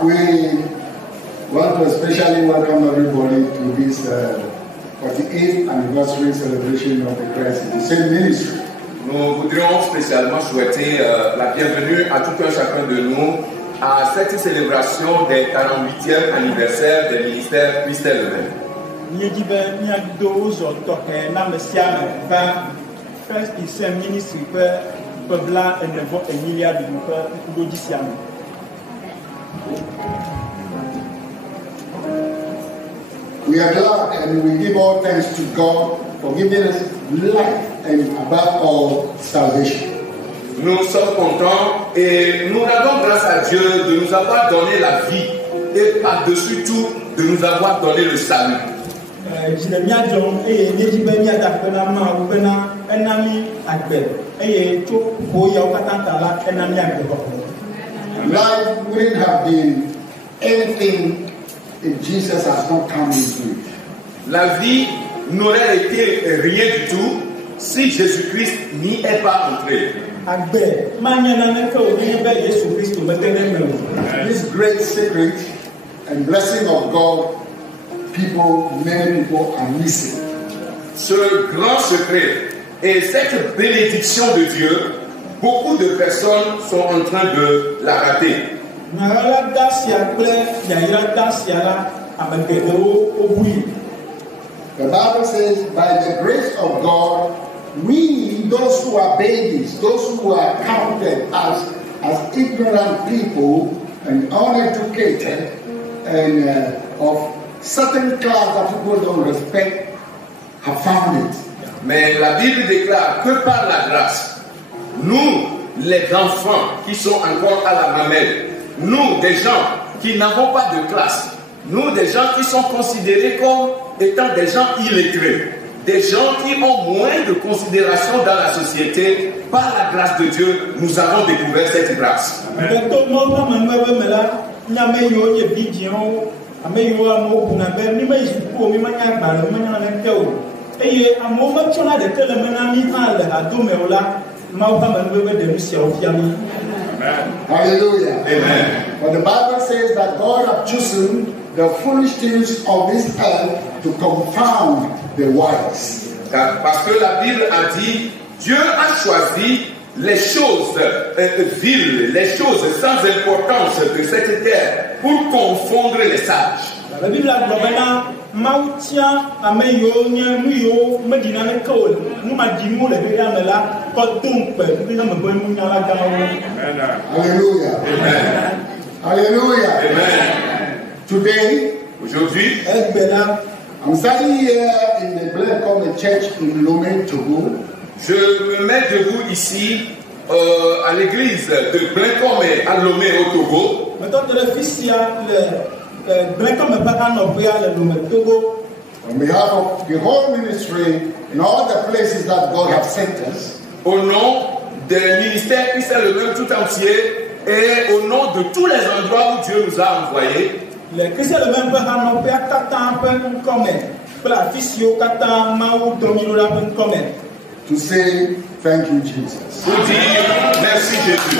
We want to especially welcome everybody to this 48th anniversary celebration of the Christ in the Same Ministry. Nous voudrions spécialement souhaiter la bienvenue à tout un chacun de nous à cette célébration des 48e anniversaire des ministères Christelle Lemaire. First is same ministry where Pabla and the vote Emilia de Lodiciano. We are glad and we give all thanks to God for giving us life and above all salvation. Nous sommes contents et nous rendons grâce à Dieu de nous avoir donné la vie et par-dessus tout de nous avoir donné le salut. Life wouldn't have been anything if Jesus has not come into it. La vie n'aurait été rien du tout si Jésus-Christ n'y est pas entré. This great secret and blessing of God, many people are missing. Ce grand secret et cette bénédiction de Dieu, beaucoup de personnes sont en train de la rater. The Bible says, by the grace of God, we, those who are babies, those who are counted as ignorant people and uneducated and of certain class that people don't respect, have found it. Mais la Bible déclare que par la grâce, nous, les enfants qui sont encore à la mamelle, nous, des gens qui n'avons pas de classe, nous, des gens qui sont considérés comme étant des gens illettrés, des gens qui ont moins de considération dans la société, par la grâce de Dieu, nous avons découvert cette grâce. Hallelujah. Amen. But the Bible says that God has chosen the foolish things of this earth to confound the wise. Parce que la Bible a dit, Dieu a choisi les choses viles, les choses sans importance de cette terre pour confondre les sages. La Bible a dit, Mautia ameyo nuyo medina ne ko nu ma di mu le bia me la ko dum pe bi na me bo mu nya la ga wo. Hallelujah. Amen. Hallelujah. Amen. Today, aujourd'hui, I'm standing here in the Blancombe Church in Lomé, Togo. Je me mets debout ici à l'église de Blancombe à Lomé au Togo. Maintenant de l'officiel On behalf of the whole ministry in all the places that God has sent us, au nom des ministères Christelle Lemaire tout entier et au nom de tous les endroits où Dieu nous a envoyés, les Christelle Lemaire to say thank you, Jesus. pour dire merci Jésus.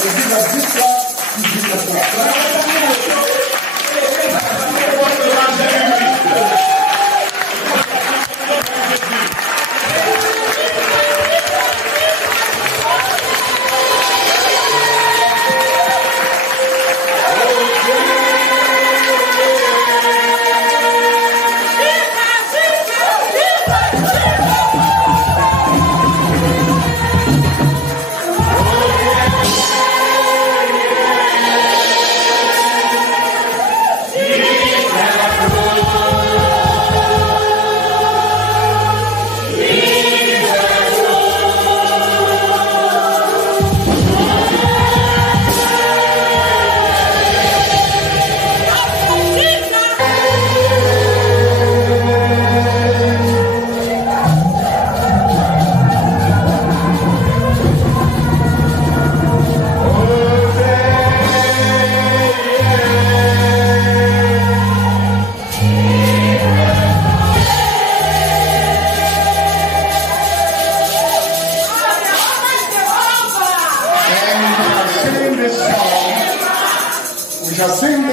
And give us this class, give us that.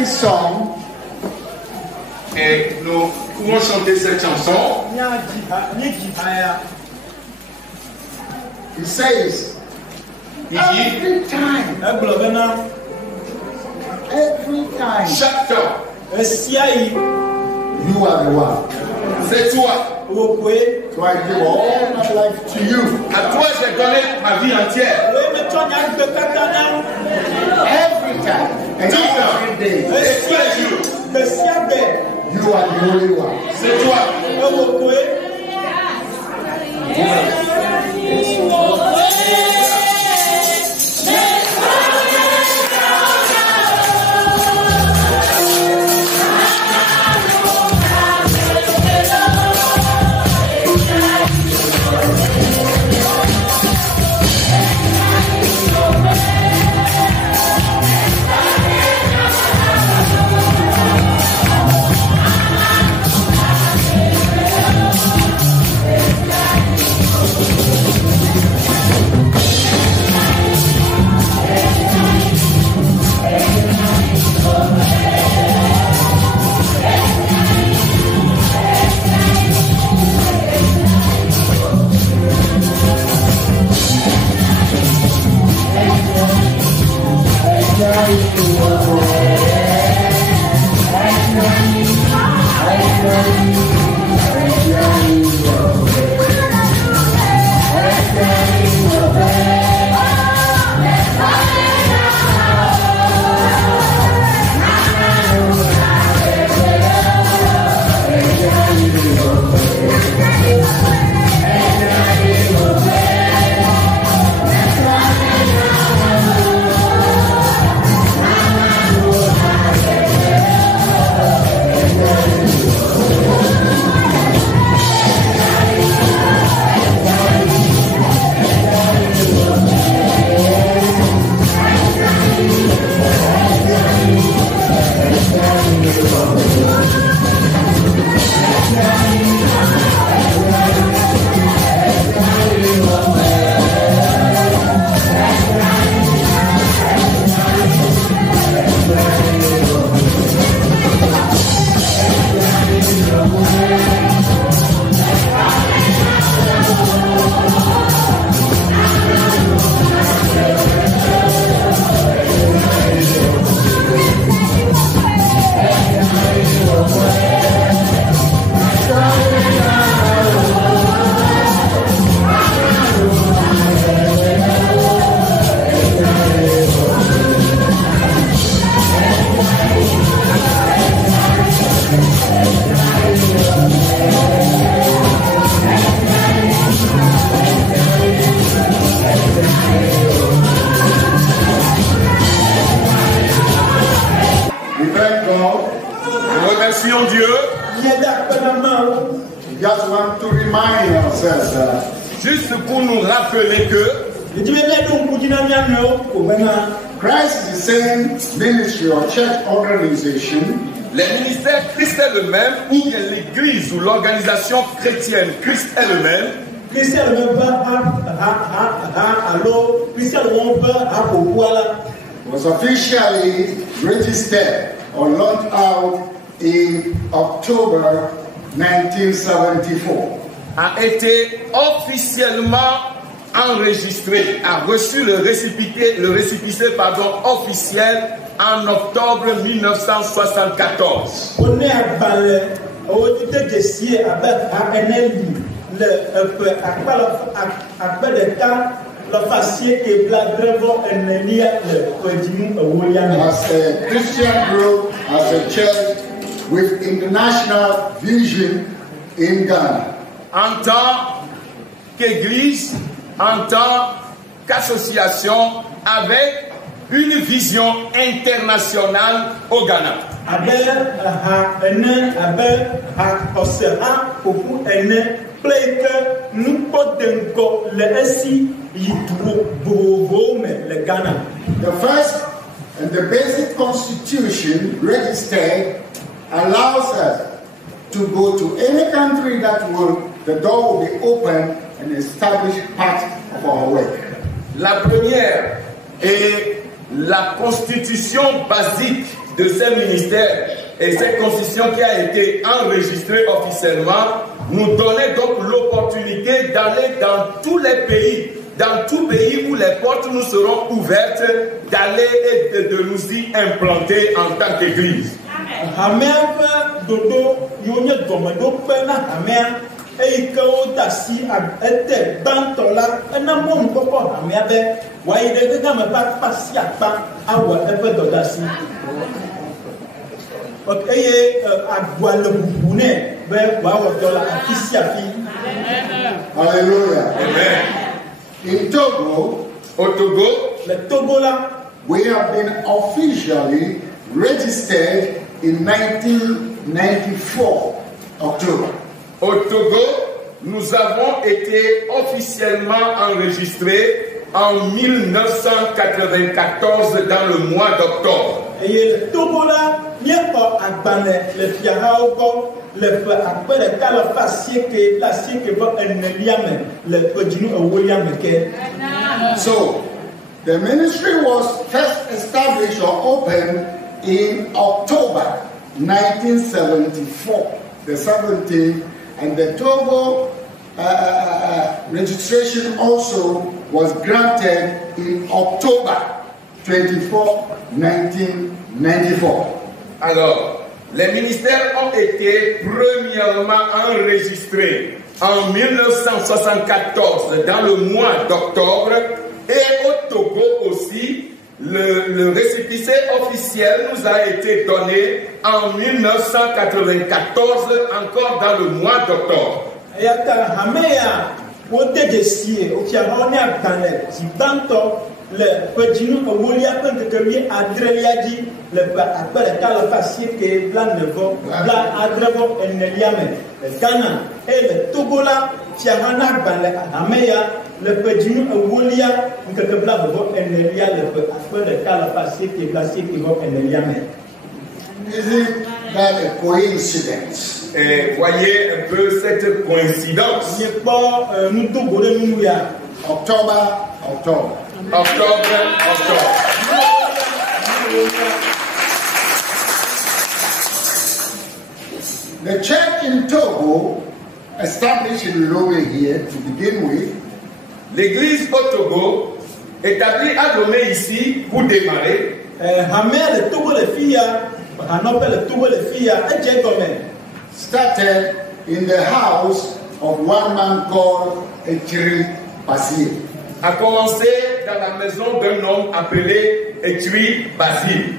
second song, Et nous pouvons chanter cette chanson. he says, Il dit, every time, chaque temps, you are the one. c'est toi. So I give all my life to you. À toi, j'ai donné ma vie entière. Every time and Tout every temps. day, Et tous les jours, you are the only one. c'est toi. Remercions Dieu. Just want to remind ourselves that Juste pour nous rappeler que Christ is the same ministry or church organization les ministères Christ est le même, ou bien l'église ou l'organisation chrétienne Christ est le même, was officially registered or launched out in October 1974. a été officiellement enregistré, a reçu le récipicé officiel en octobre 1974. As a Christian group, as a church with international vision in Ghana. En tant qu'église, en tant qu'association avec une vision internationale au Ghana. The first and the basic constitution registered allows us to go to any country that the door will be open and establish part of our work. La première est la constitution basique de ces ministères et cette constitution qui a été enregistrée officiellement nous donnait donc l'opportunité d'aller dans tous les pays, dans tout pays où les portes nous seront ouvertes, d'aller et de nous y implanter en tant qu'Église. Hallelujah. Amen. In Togo, Au Togo, we have been officially registered in 1994, October. Au Togo, nous avons été officiellement enregistrés en 1994 dans le mois d'octobre. So, the ministry was first established or opened in October 1974, the 17th, and the Togo registration also was granted in October 24, 1994. Alors, les ministères ont été premièrement enregistrés en 1974 dans le mois d'octobre et au Togo aussi, le récépissé officiel nous a été donné en 1994 encore dans le mois d'octobre. Le petit nous voulait apprendre que mi adreliadi le akbere kala fasie que bla nevo bla adrevo eneliame Ghana et le Togo là tiahana bale ameya le petit nous voulait que bla nevo enelia le akbere kala fasie que bla sie que vo eneliame. Isn't that a coincidence? Et voyez un peu cette coïncidence. Nous Togo de nous ya October. Octobre. The church in Togo, established in Lomé here to begin with, L'église au Togo, établie à Lomé ici pour démarrer, started in the house of one man called Echiri Basile. a commencé dans la maison d'un homme appelé Echiri Basile.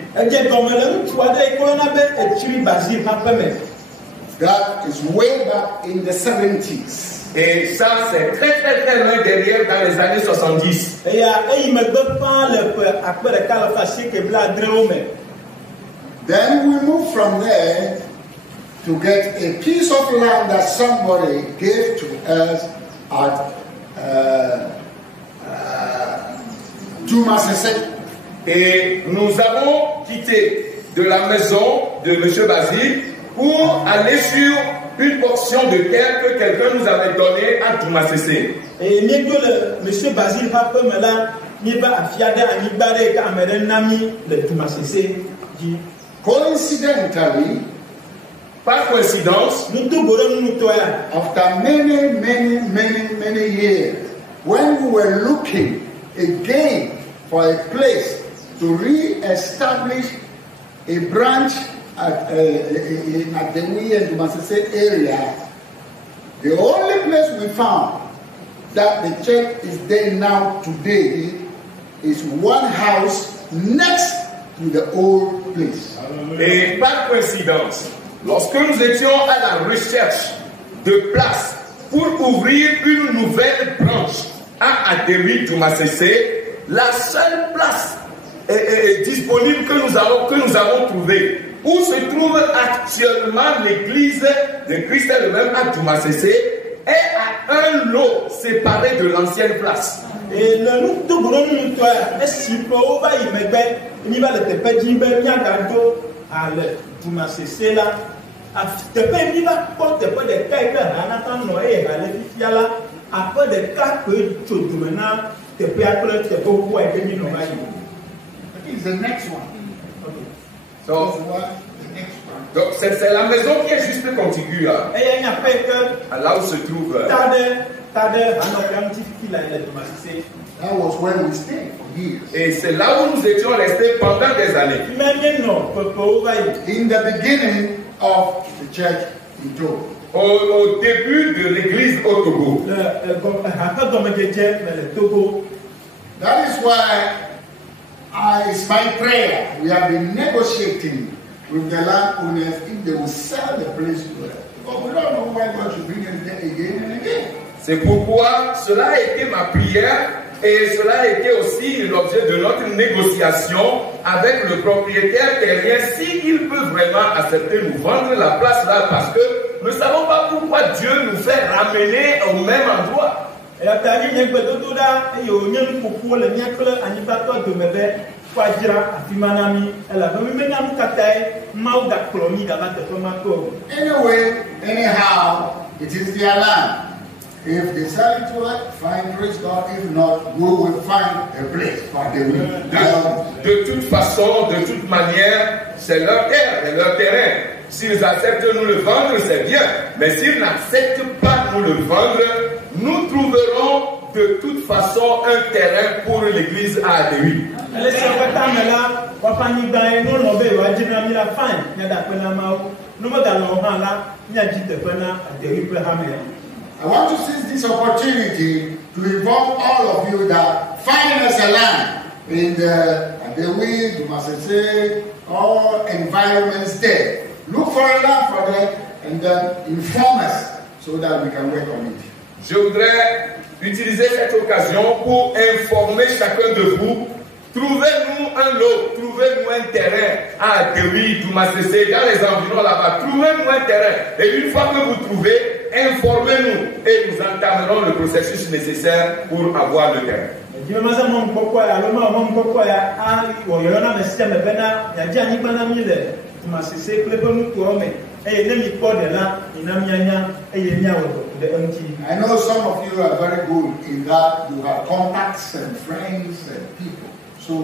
That is way back in the 70s. Et ça, c'est très très très loin derrière dans les années 70. Then we moved from there to get a piece of land that somebody gave to us at Dumasese. Et nous avons quitté de la maison de M. Basile pour aller sur une portion de terre que quelqu'un nous avait donnée à Dumasese. Et monsieur Basile Coincidentally, par coïncidence, after many years, when we were looking again for a place to re-establish a branch at the Wee and Dumasese area, the only place we found that the church is there now today is one house next to the old place. Et par coïncidence, lorsque nous étions à la recherche de place pour ouvrir une nouvelle branche à Adéry Dumasese, la seule place disponible que nous avons trouvée, où se trouve actuellement l'église de Christ elle-même à Dumasese, est à un lot séparé de l'ancienne place. Et le nous tout gros nous toi est si peu va y mettre ni va le tepe dimbe bien gado à le Dumasese là a tepe ni va porte tepe de quelque anatan noé à le fiala après de cas que tout maintenant tepe après tepe pour être ni no va y. Is the next one. Okay. Donc, c'est la maison qui est juste contiguë là. Là où se trouve. That was where we stayed for years. Et c'est là où nous étions restés pendant des années. In the beginning of the church in Togo. Au début de l'église au Togo. That is why it's my prayer. We have been negotiating with the landowners if they will sell the place to us. But we don't know why God should bring us there again and again. C'est pourquoi cela a été ma prière et cela a été aussi l'objet de notre négociation avec le propriétaire terrien s'il peut vraiment accepter nous vendre la place là parce que nous ne savons pas pourquoi Dieu nous fait ramener au même endroit. Anyway, anyhow, it is their land. If they sell it to us, fine, praise God. If not, we will find a place for them. De toute façon, de toute manière, c'est leur terre, c'est leur terrain. S'ils acceptent de nous le vendre, c'est bien. Mais s'ils n'acceptent pas de nous le vendre, nous trouverons de toute façon un terrain pour l'église à Adéwi. I want to seize this opportunity to involve all of you that find us a land in the Adéwi, Dumasese, all environments there. Look for a land for them and then inform us so that we can work on it. Je voudrais utiliser cette occasion pour informer chacun de vous. Trouvez-nous un lot, trouvez-nous un terrain à Adéwi, Dumasese, dans les environs là-bas. Trouvez-nous un terrain. Et une fois que vous trouvez, informez-nous et nous entamerons le processus nécessaire pour avoir le terrain. I know some of you are very good in that. You have contacts and friends and people. So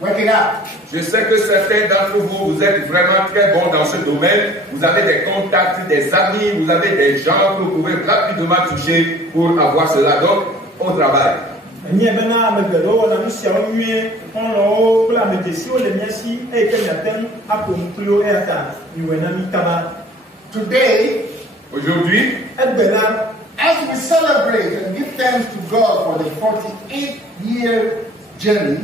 work it out. Je sais que certains d'entre vous, vous êtes vraiment très bons dans ce domaine. Vous avez des contacts, des amis, vous avez des gens que vous pouvez rapidement toucher pour avoir cela. Donc, au travail. Today, aujourd'hui, as we celebrate and give thanks to God for the 48-year journey,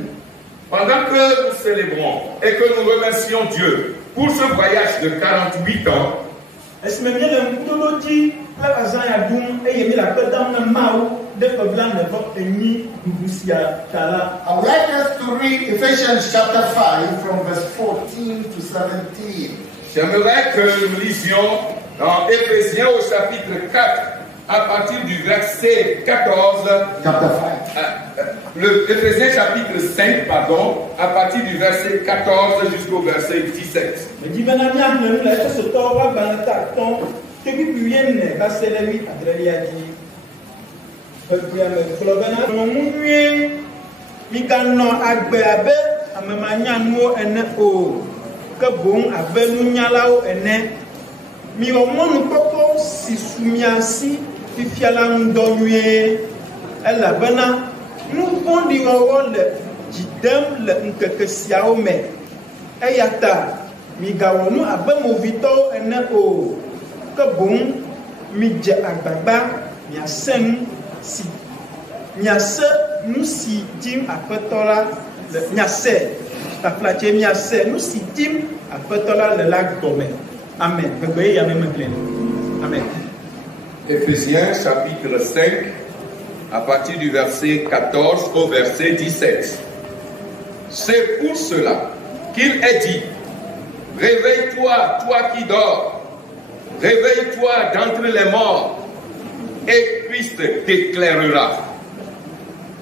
pendant que nous célébrons et que nous remercions Dieu pour ce voyage de 48 ans, I would like us to read Ephesians chapter 5 from verse 14 to 17. J'aimerais que nous lisions dans Éphésiens au chapitre 4 à partir du verset 14. Chapter 5. Éphésiens chapitre 5, pardon, à partir du verset 14 jusqu'au verset 17. Nous pondirons le jidem le nkekesiawo me eyata migawonu abemovito ene o ke bon mi dze agbagba miasenu si miase nu si dim aƒetɔ la le miase taflatse miase nu si dim aƒetɔ la le la gɔme. Amen. Gbegbe ya me megle. Amen. Éphésiens chapitre 5 à partir du verset 14 au verset 17. C'est pour cela qu'il est dit: réveille-toi, toi qui dors, réveille-toi d'entre les morts, et Christ t'éclairera.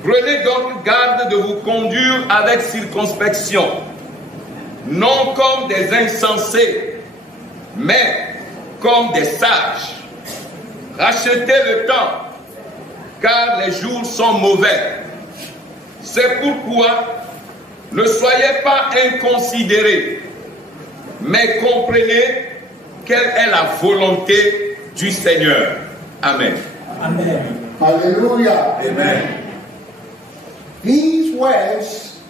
Prenez donc garde de vous conduire avec circonspection, non comme des insensés, mais comme des sages. Rachetez le temps, car les jours sont mauvais. C'est pourquoi ne soyez pas inconsidérés, mais comprenez quelle est la volonté du Seigneur. Amen. Amen. Hallelujah. Amen. These words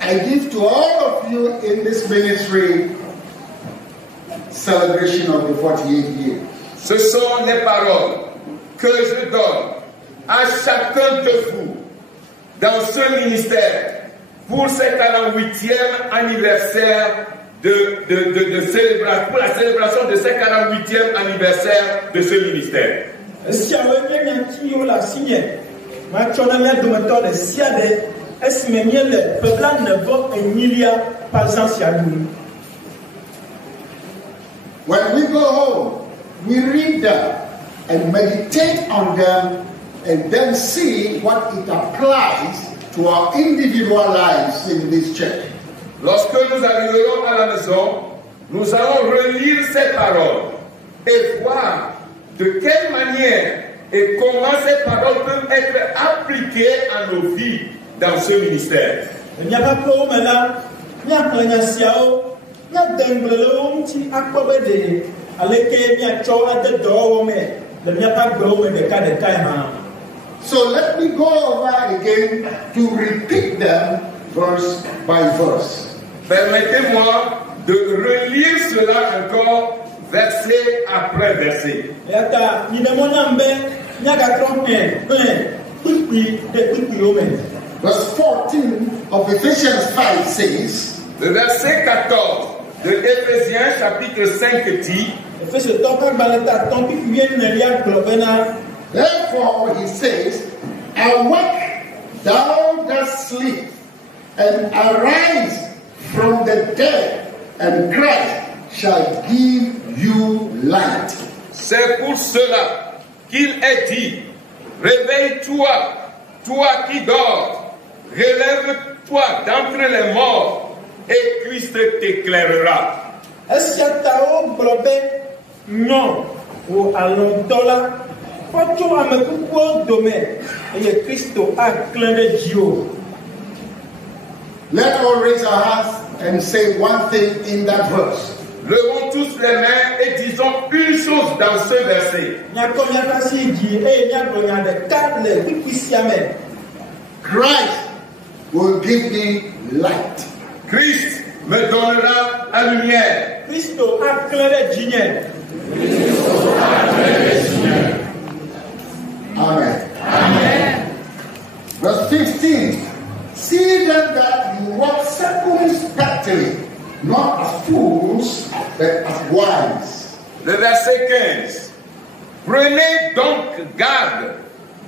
I give to all of you in this ministry celebration of the 48 years. Ce sont les paroles que je donne à chacun de vous dans ce ministère pour ce 48e anniversaire de célébration, pour la célébration de ce 48e anniversaire de ce ministère. When we go home, we read them and meditate on them and then see what it applies to our individual lives in this church. Lorsque nous arriverons à la maison, nous allons relire ces paroles et voir de quelle manière et comment ces paroles peuvent être appliquées à nos vies dans ce ministère. So let me go over again to repeat them verse by verse. Permettez-moi de relire cela encore verset après verset. Verse 14 of Ephesians 5 says, Le verset 14 de Éphésiens chapitre 5 dit, therefore he says, awake, thou that sleep, and arise from the dead, and Christ shall give you light. C'est pour cela qu'il est dit, réveille-toi, toi qui dors, relève-toi d'entre les morts, et Christ t'éclairera. Let all raise our hands and say one thing in that verse. Levons tous les mains et disons une chose dans ce verset. Christ will give me light. Christ me donnera la lumière. Amen. Amen. Verse 15. See then that you walk circumspectly, not as fools, but as wise. Le verset 15. Prenez donc garde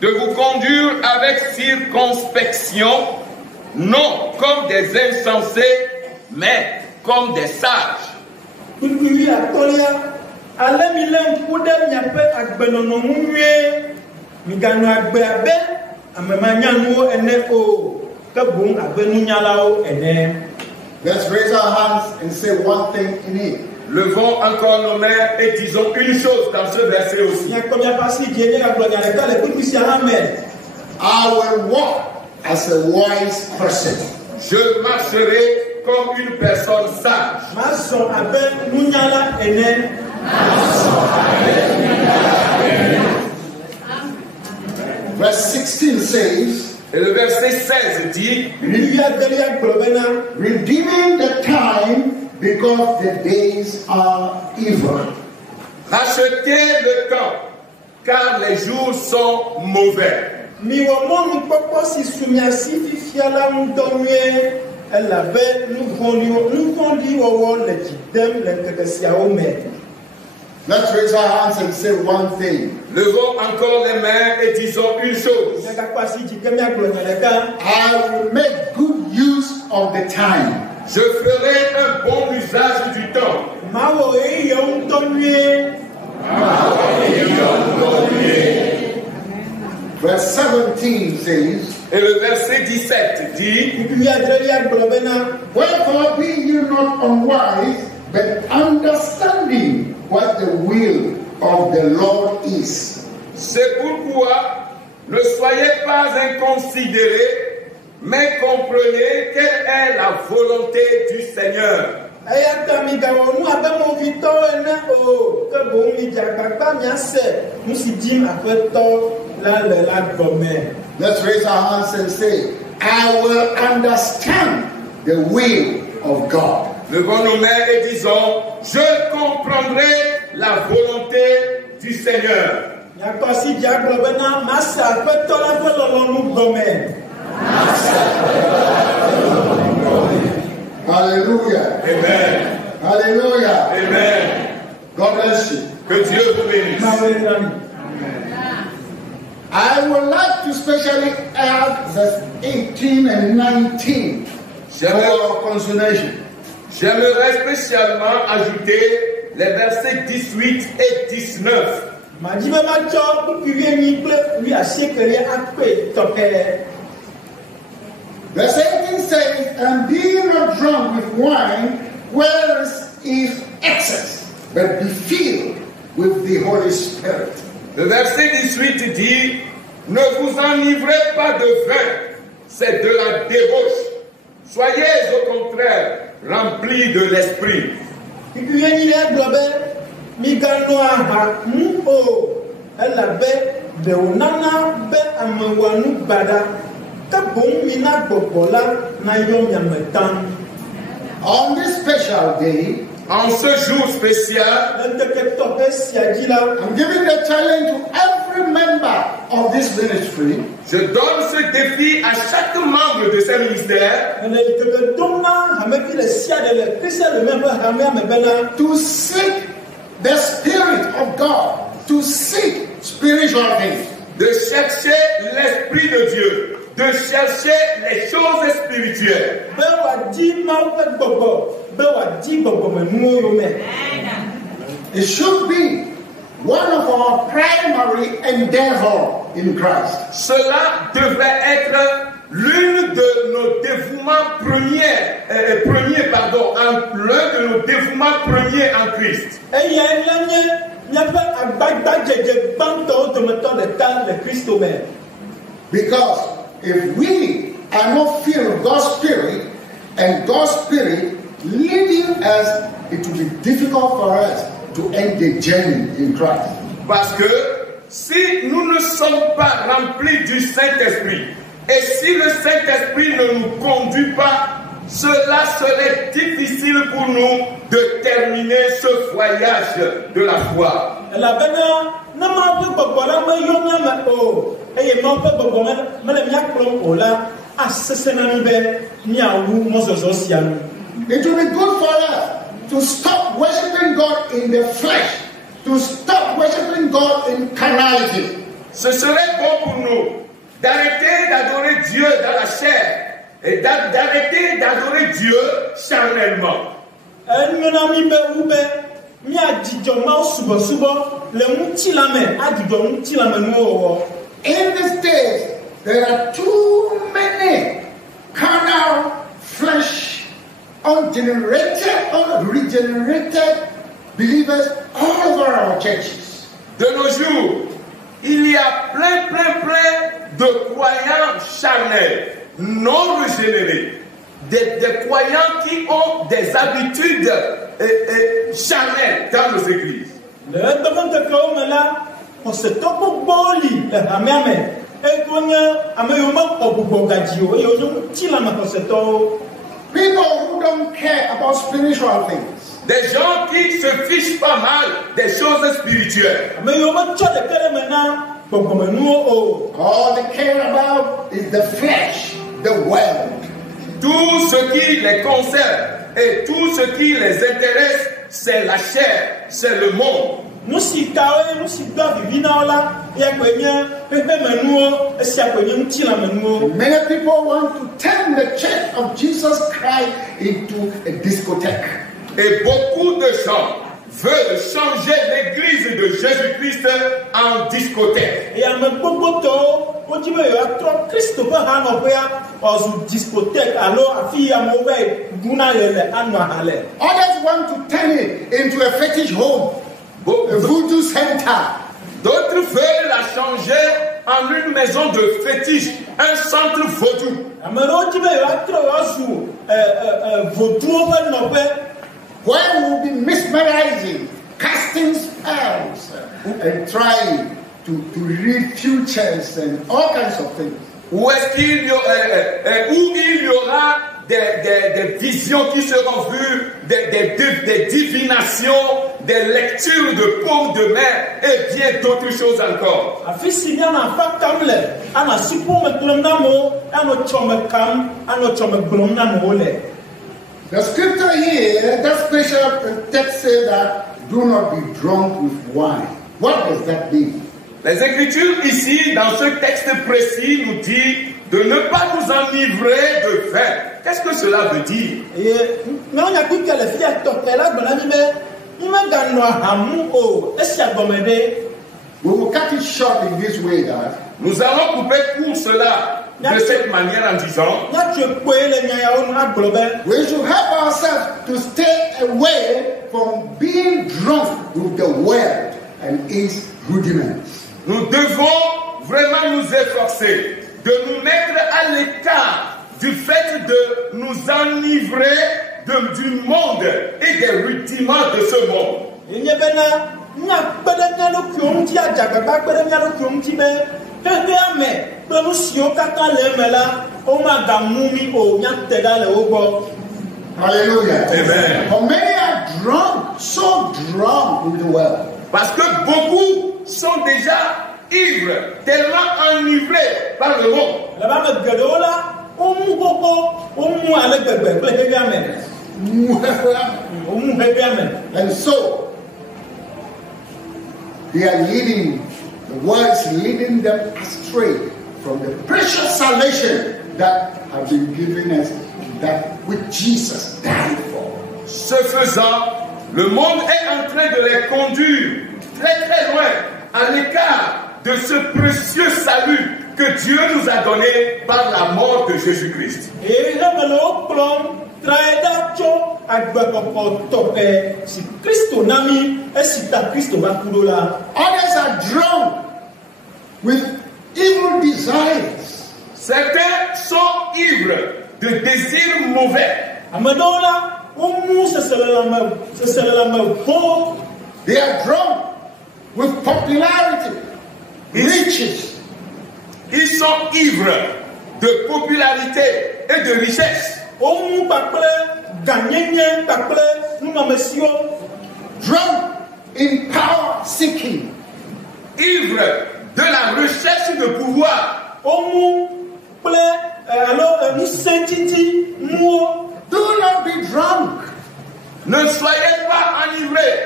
de vous conduire avec circonspection, non comme des insensés, mais comme des sages. Let's raise our hands and say one thing in it. Levons encore nos mains et disons une chose dans ce verset aussi. I will walk as a wise person. Je marcherai comme une personne sage. Verse 16 says, et le verset 16 dit, redeeming the time because the days are evil. Rachetez le temps, car les jours sont mauvais. Let's raise our hands and say one thing. Levons encore les mains et disons une chose. I will make good use of the time. Je ferai un bon usage du temps. Verse 17 says, et le verset 17 dit, wherefore be you not unwise, but understanding what the will of the Lord is. C'est pourquoi ne soyez pas inconsidérés, mais comprenez quelle est la volonté du Seigneur. Let's raise our hands and say, I will understand the will of God. Levons nos mains et disons, je comprendrai la volonté du Seigneur. Hallelujah. Amen. Hallelujah. Amen. God bless you. Que Dieu vous bénisse. I would like to specially add verse 18 and 19 for consolation. J'aimerais spécialement ajouter les versets 18 et 19. Verse 18 says, and be not drunk with wine, wherein is excess, but be filled with the Holy Spirit. Le verset 18 dit, ne vous enivrez pas de vin, c'est de la débauche. Soyez au contraire remplis de l'esprit. On this special day, en ce jour spécial, I'm giving the challenge to every member of this ministry. Je donne ce défi à chaque membre de ce ministère to seek the Spirit of God, to seek spiritual things. De chercher l'Esprit de Dieu, de chercher les choses spirituelles. It should be one of our primary endeavors in Christ. Cela devrait être l'une de nos dévouements l'un de nos dévouements premiers en Christ. Because if we are not filled with God's Spirit, and God's Spirit leading us, it will be difficult for us to end the journey in Christ. Parce que si nous ne sommes pas remplis du Saint-Esprit, et si le Saint-Esprit ne nous conduit pas, cela serait difficile pour nous de terminer ce voyage de la foi. It will be good for us to stop worshiping God in the flesh, to stop worshiping God in carnality. Ce serait bon pour nous d'arrêter d'adorer Dieu dans la chair et d'arrêter d'adorer Dieu charnellement. In these days, there are too many carnal, flesh, unregenerated believers all over our churches. De nos jours, il y a plein de croyants charnels, non régénérés, des croyants qui ont des habitudes charnelles dans nos églises. People who don't care about spiritual things. Des gens qui se fichent pas mal des choses spirituelles. All they care about is the flesh, the world. Tout ce qui les concerne et tout ce qui les intéresse, c'est la chair, c'est le monde. Many people want to turn the church of Jesus Christ into a discotheque. Et beaucoup de gens veulent changer l'église de Jésus-Christ en discothèque. Others want to turn it into a fetish home, a voodoo center. D'autres veulent la changer en une maison de fétiche, un centre vaudou. where we will be mesmerizing, casting spells, and trying to read futures and all kinds of things. Où est-ce qu'il y aura, où il y aura des visions qui seront vues, des divinations, des lectures de paume de main et bien d'autres choses encore. The scripture here, that special text says that do not be drunk with wine. What does that mean? Les Écritures ici, dans ce texte précis, nous dit de ne pas nous enivrer de vin. Qu'est-ce que cela veut dire? We will cut it short in this way that nous allons couper court cela de cette manière en disant we should help ourselves to stay away from being drunk with the world and its rudiments. Nous devons vraiment nous efforcer de nous mettre à l'écart du fait de nous enivrer du monde et des rudiments de ce monde. Hallelujah. Amen. For many are drunk, so drunk with the world. Parce que beaucoup sont déjà ivres, tellement enivrés par le monde. And so, they are leading, the world is leading them astray from the precious salvation that has been given us, that which Jesus died for. Ce faisant, le monde est en train de les conduire très très loin, à l'écart de ce précieux salut que Dieu nous a donné par la mort de Jésus-Christ. Others are drunk with evil desires. Certains sont ivres de désirs mauvais. They are drunk with popularity, riches. Ils sont ivres de popularité et de richesse. Drunk in power seeking. Ivres de la recherche de pouvoir. Do not be drunk. Ne soyez pas enivrés.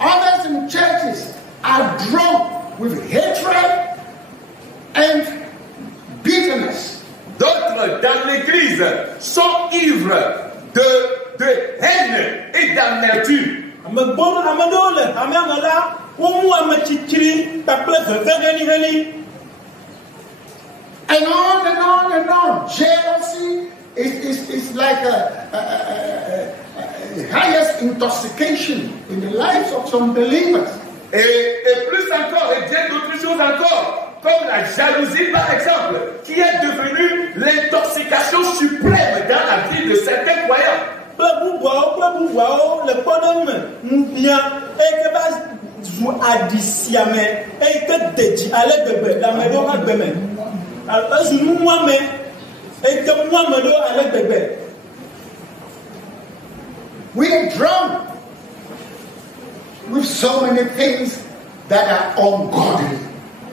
Others in churches are drunk with hatred and bitterness. D'autres dans l'église sont ivres de haine et d'amertume. And on and on and on. Jealousy is like a highest intoxication in the lives of some believers. Et plus encore, et bien d'autres choses encore, comme la jalousie par exemple, qui est devenue l'intoxication suprême dans la vie de certains croyants. We are drunk with so many things that are ungodly.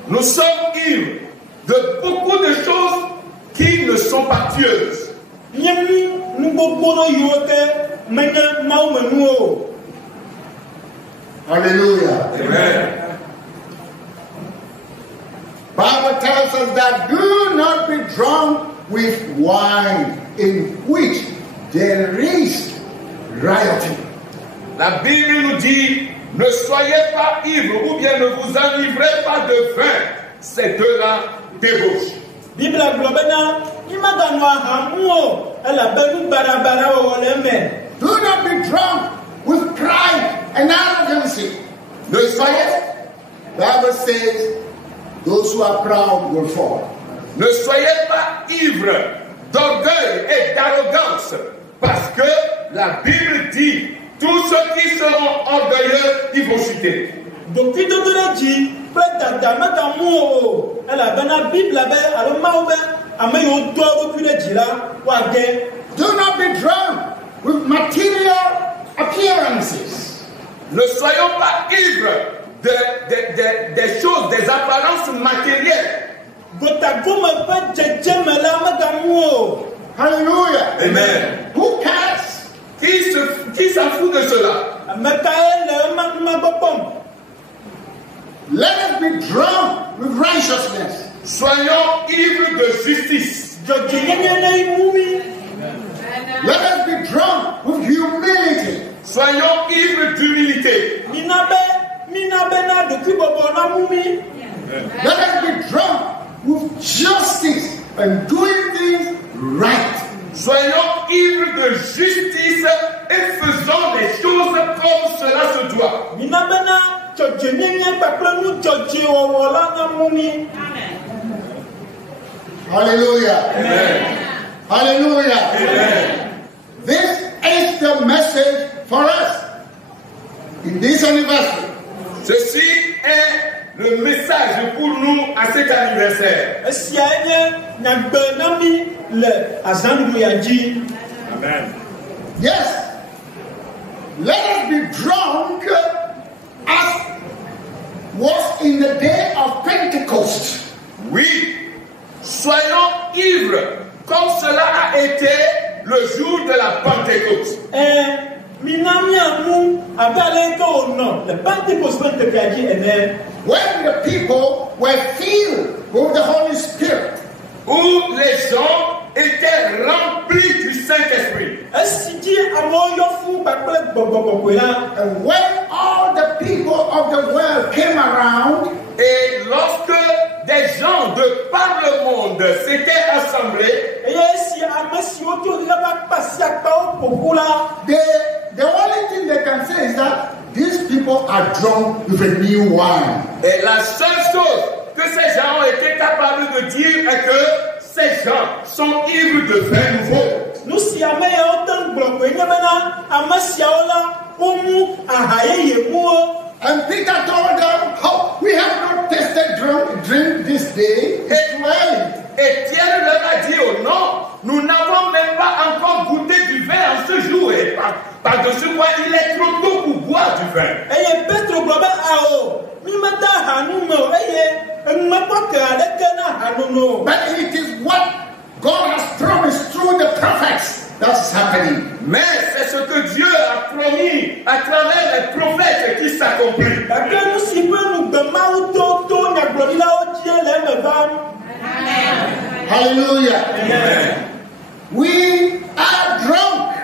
Nous sommes ivres de beaucoup de choses qui ne sont pas pieuses. Hallelujah. Amen. Bible tells us that do not be drunk with wine in which there is rioting. La Bible nous dit, ne soyez pas ivres ou bien ne vous enivrez pas de vin. C'est de la débauche. Do not be drunk with pride and arrogancy. Ne soyez, The Bible says, those who are proud will fall. ne soyez pas ivres d'orgueil et d'arrogance. Parce que la Bible dit, tous ceux qui seront orgueilleux, ils vont chuter. Donc, tu dois dire, peut-être d'amour, elle a la Bible, elle a mauvais, elle do not be drunk with material appearances. Ne soyons pas ivres des choses, des apparences matérielles. Hallelujah. Amen. Who cares? Qui s'en fout de cela? Let us be drunk with righteousness. Soyons ivres de justice. Let us be drunk with humility. Soyons ivres d'humilité. Let us be drunk with justice and doing things right. Soyons ivres de justice et faisons des choses comme cela se doit. Hallelujah. Amen. Hallelujah. Amen. This is the message for us in this anniversary. Ceci est le message pour nous à cet anniversaire. Amen. Yes. Let us be drunk as was in the day of Pentecost. Oui, soyons ivres comme cela a été le jour de la Pentecôte. When the people were filled with the Holy Spirit. Où les gens étaient remplis du Saint-Esprit. And when all the people of the world came around, Et lorsque des gens de par le monde s'étaient assemblés, the only thing they can say is that these people are drunk with a new wine. et la seule chose que ces gens ont été capables de dire est que ces gens sont ivres de vin nouveau. And Peter told them, oh, we have not tasted drink this day. It's early. Étienne leur a dit, oh non, nous n'avons même pas encore goûté du vin en ce jour. Et par-dessus quoi, il est trop tôt pour boire du vin. But it is what God has promised through the prophets that's happening. Mais c'est ce que Dieu a promis à travers les prophètes qui s'accomplit. Hallelujah. Amen. We are drunk,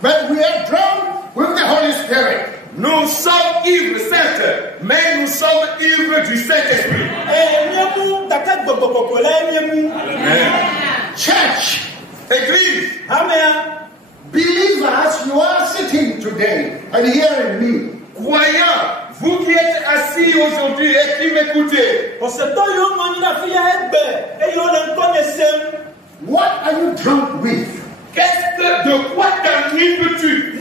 but we are drunk with the Holy Spirit. Nous sommes ivres, certes, mais nous sommes ivres du Saint-Esprit. Church, Église, believers, you are sitting today and hearing me. croyants, vous qui êtes assis aujourd'hui et qui m'écoutez, What are you drunk with? de quoi t'enivres-tu?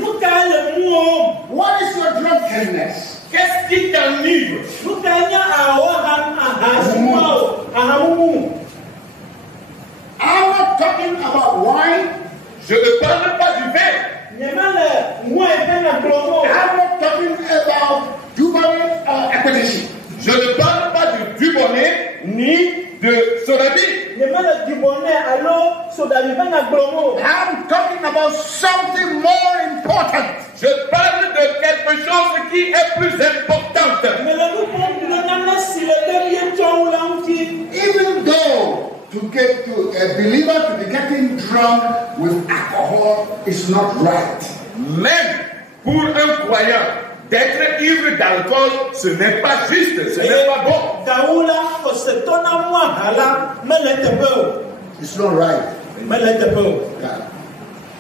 What is your drunkenness? Qu'est-ce qui t'enivre? I'm not talking about wine. Je ne parle pas du vin. I'm not talking about Dubonnet acquisition. Je ne parle pas du Dubonnet ni de Sodabi. I'm talking about something more important. Je parle de quelque chose qui est plus importante. Even though to get to a believer to be getting drunk with alcohol is not right. Même pour un croyant, d'être ivre d'alcool, ce n'est pas juste, ce n'est pas bon. It's not right. Yeah.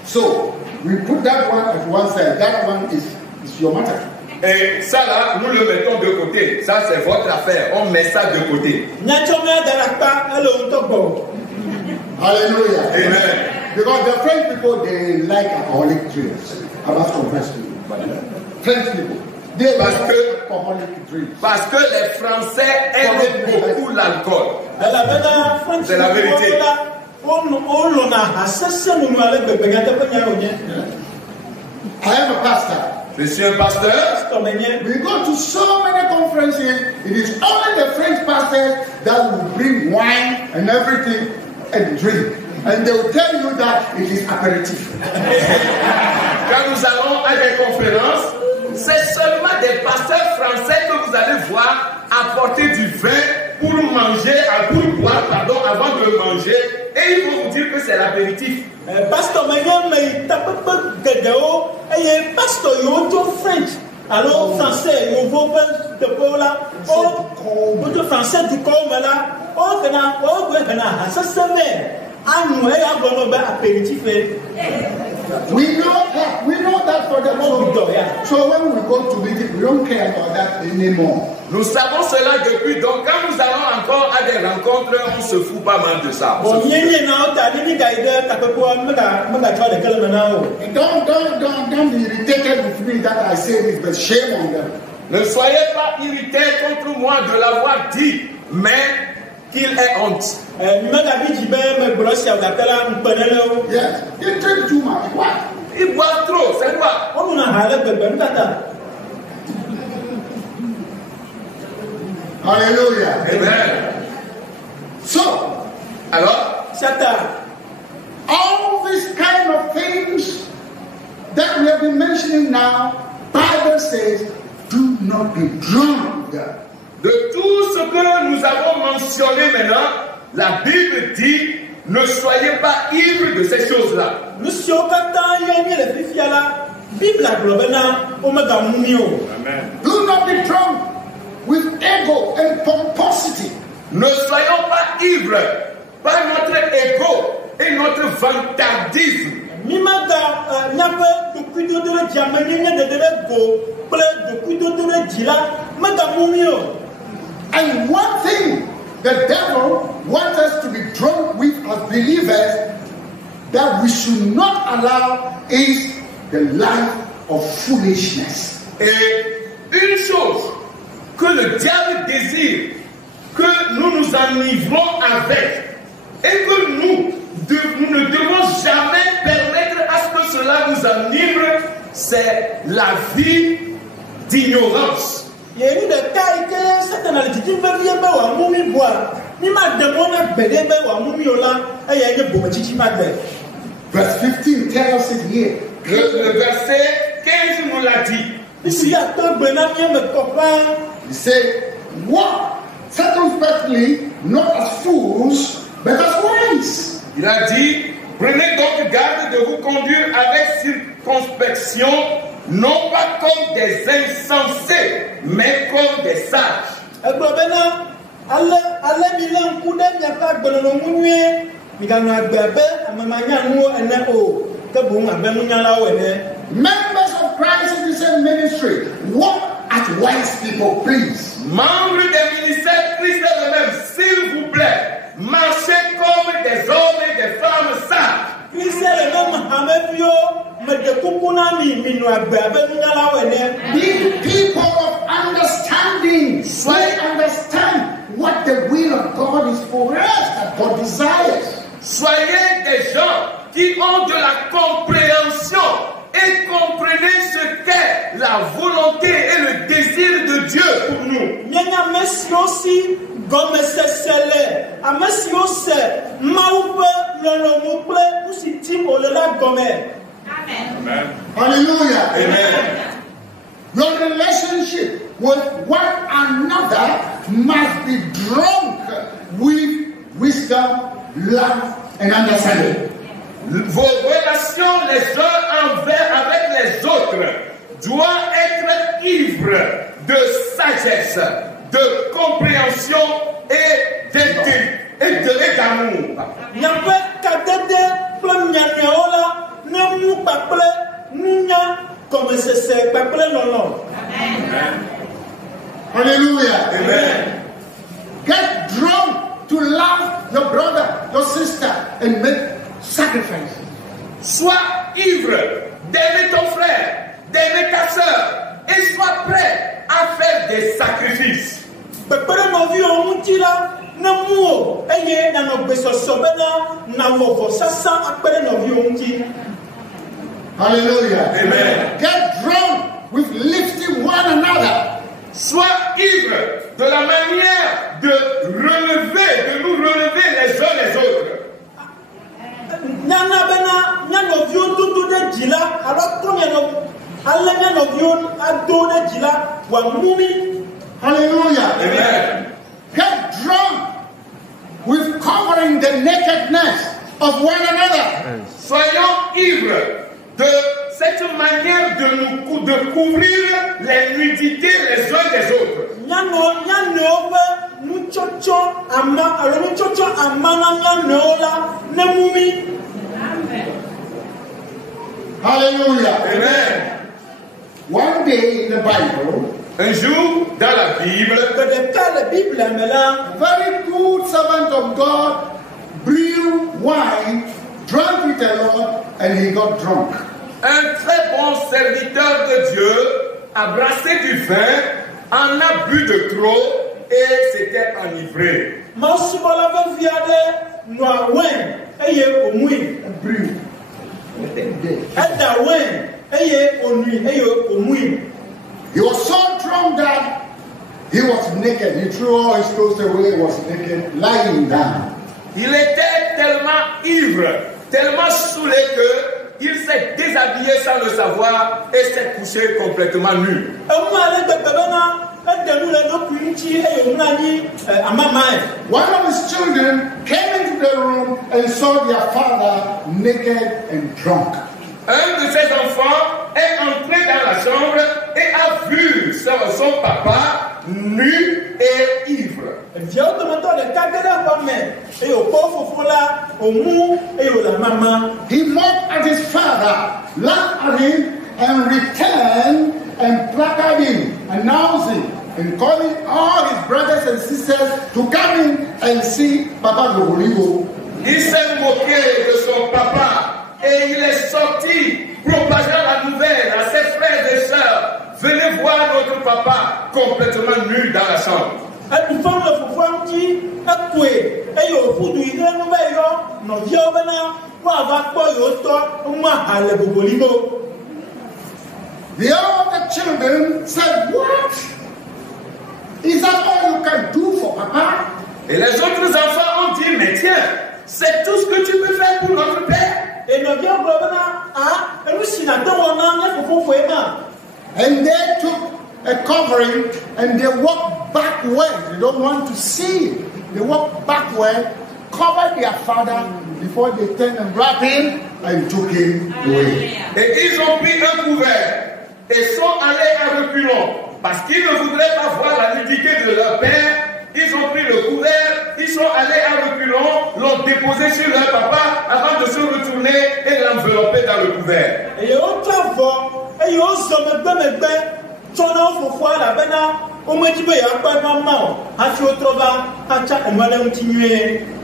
So we put that one at one side. That one is your matter. Et ça là, nous le mettons de côté. Ça c'est votre affaire. On met ça de côté. Hallelujah. Amen. Because the French people, they like alcoholic drinks. I must confess to you. French people, they like alcoholic drinks. Parce que les Français aiment beaucoup l'alcool. C'est la vérité. I am a pastor. Je suis un pasteur. We go to so many conferences. It is only the French pastors that will bring wine and everything and drink. And they will tell you that it is aperitif. Quand nous allons à des conférences, c'est seulement des pasteurs français que vous allez voir apporter du vin pour manger, pour boire, pardon, avant de manger. Et ils vont vous dire que c'est l'apéritif. Pasteur mais pasteur French. Alors français, il faut de là. Oh, français du corps là. Oh, ça se met. We know that for the moment. So when we go to meetings, we don't care about that anymore. Nous savons cela depuis, donc quand nous allons encore à des rencontres, on se fout pas mal de ça. Don't be irritated with me that I say this, but shame on them. Ne soyez pas irrités contre moi de l'avoir dit, mais qu'il ait honte. Yes, they drink too much. What? Ils boivent trop, c'est quoi? Hallelujah. Amen. So, alors, all these kind of things that we have been mentioning now, Bible says, do not be drunk. De tout ce que nous avons mentionné maintenant, la Bible dit, ne soyez pas ivres de ces choses-là. Amen. Do not be drunk with ego and pomposity. Ne soyons pas ivres par notre ego et notre vantardisme. And one thing the devil wants us to be drunk with as believers that we should not allow is the life of foolishness. Et une chose que le diable désire que nous nous enivrons avec et que nous ne devons jamais permettre à ce que cela nous enivre, c'est la vie d'ignorance. Verse 15 tells us it here. Le verset 15 nous l'a dit. He said, walk circumspectly, not as fools, but as wise. Il a dit, prenez donc garde de vous conduire avec circonspection, non pas comme des insensés, mais comme des sages. Members of Christ in the same ministry, walk as wise people, please. Membres des ministères Christ eux-mêmes, s'il vous plaît, marchez comme des hommes et des femmes sages. Be people of understanding. They understand what the will of God is for us, that God desires. Soyez des gens qui ont de la compréhension et comprenez ce qu'est la volonté et le désir de Dieu pour nous. Amen. Hallelujah. Amen. Your relationship with one another must be drunk with wisdom, love, and understanding. Vos relations les uns avec les autres doivent être ivres de sagesse, de compréhension et d'amour. Hallelujah. Amen. Get drunk to love your brother, your sister, and make sacrifice. Sois ivre d'aimer ton frère, d'aimer ta soeur, et sois prêt à faire des sacrifices. Hallelujah. Amen. Get drunk with lifting one another. Sois ivre de la manière de nous relever les uns les autres. Hallelujah. Amen. Get drunk with covering the nakedness of one another. Soyons ivres de cette manière de couvrir les nudités les uns des autres. Hallelujah. Amen. One day in the Bible, Un jour, dans la Bible, a very good servant of God brewed wine, drank it a lot, and he got drunk. un très bon serviteur de Dieu a brassé du vin, en a bu de trop et s'était enivré. He was so drunk that he was naked. He threw all his clothes away, he was naked, lying down. Il était tellement ivre, tellement saoulé que il s'est déshabillé sans le savoir et s'est couché complètement nu. One of his children came into the room and saw their father naked and drunk. Un de ses enfants est entré dans la chambre et a vu son papa nu et ivre. He mocked at his father, laughed at him, and returned and placarded him, announcing and calling all his brothers and sisters to come in and see Papa Gogoligo. Il s'est moqué de son papa et il est sorti propageant la nouvelle à ses frères et sœurs. Venez voir notre papa complètement nu dans la chambre. The other children said, "What? Is that all you can do for Papa?" Et les autres enfants ont dit, mais tiens, c'est tout ce que tu peux faire pour notre père. And they took a covering and they walked backward. They don't want to see him. They walked backward, covered their father before they turned and wrapped him and took him away. Et ils ont pris un couvert et sont allés à reculons. Parce qu'ils ne voudraient pas voir la nudité de leur père, ils ont pris le couvert, ils sont allés à reculons, l'ont déposé sur leur papa avant de se retourner et l'envelopper dans le couvert.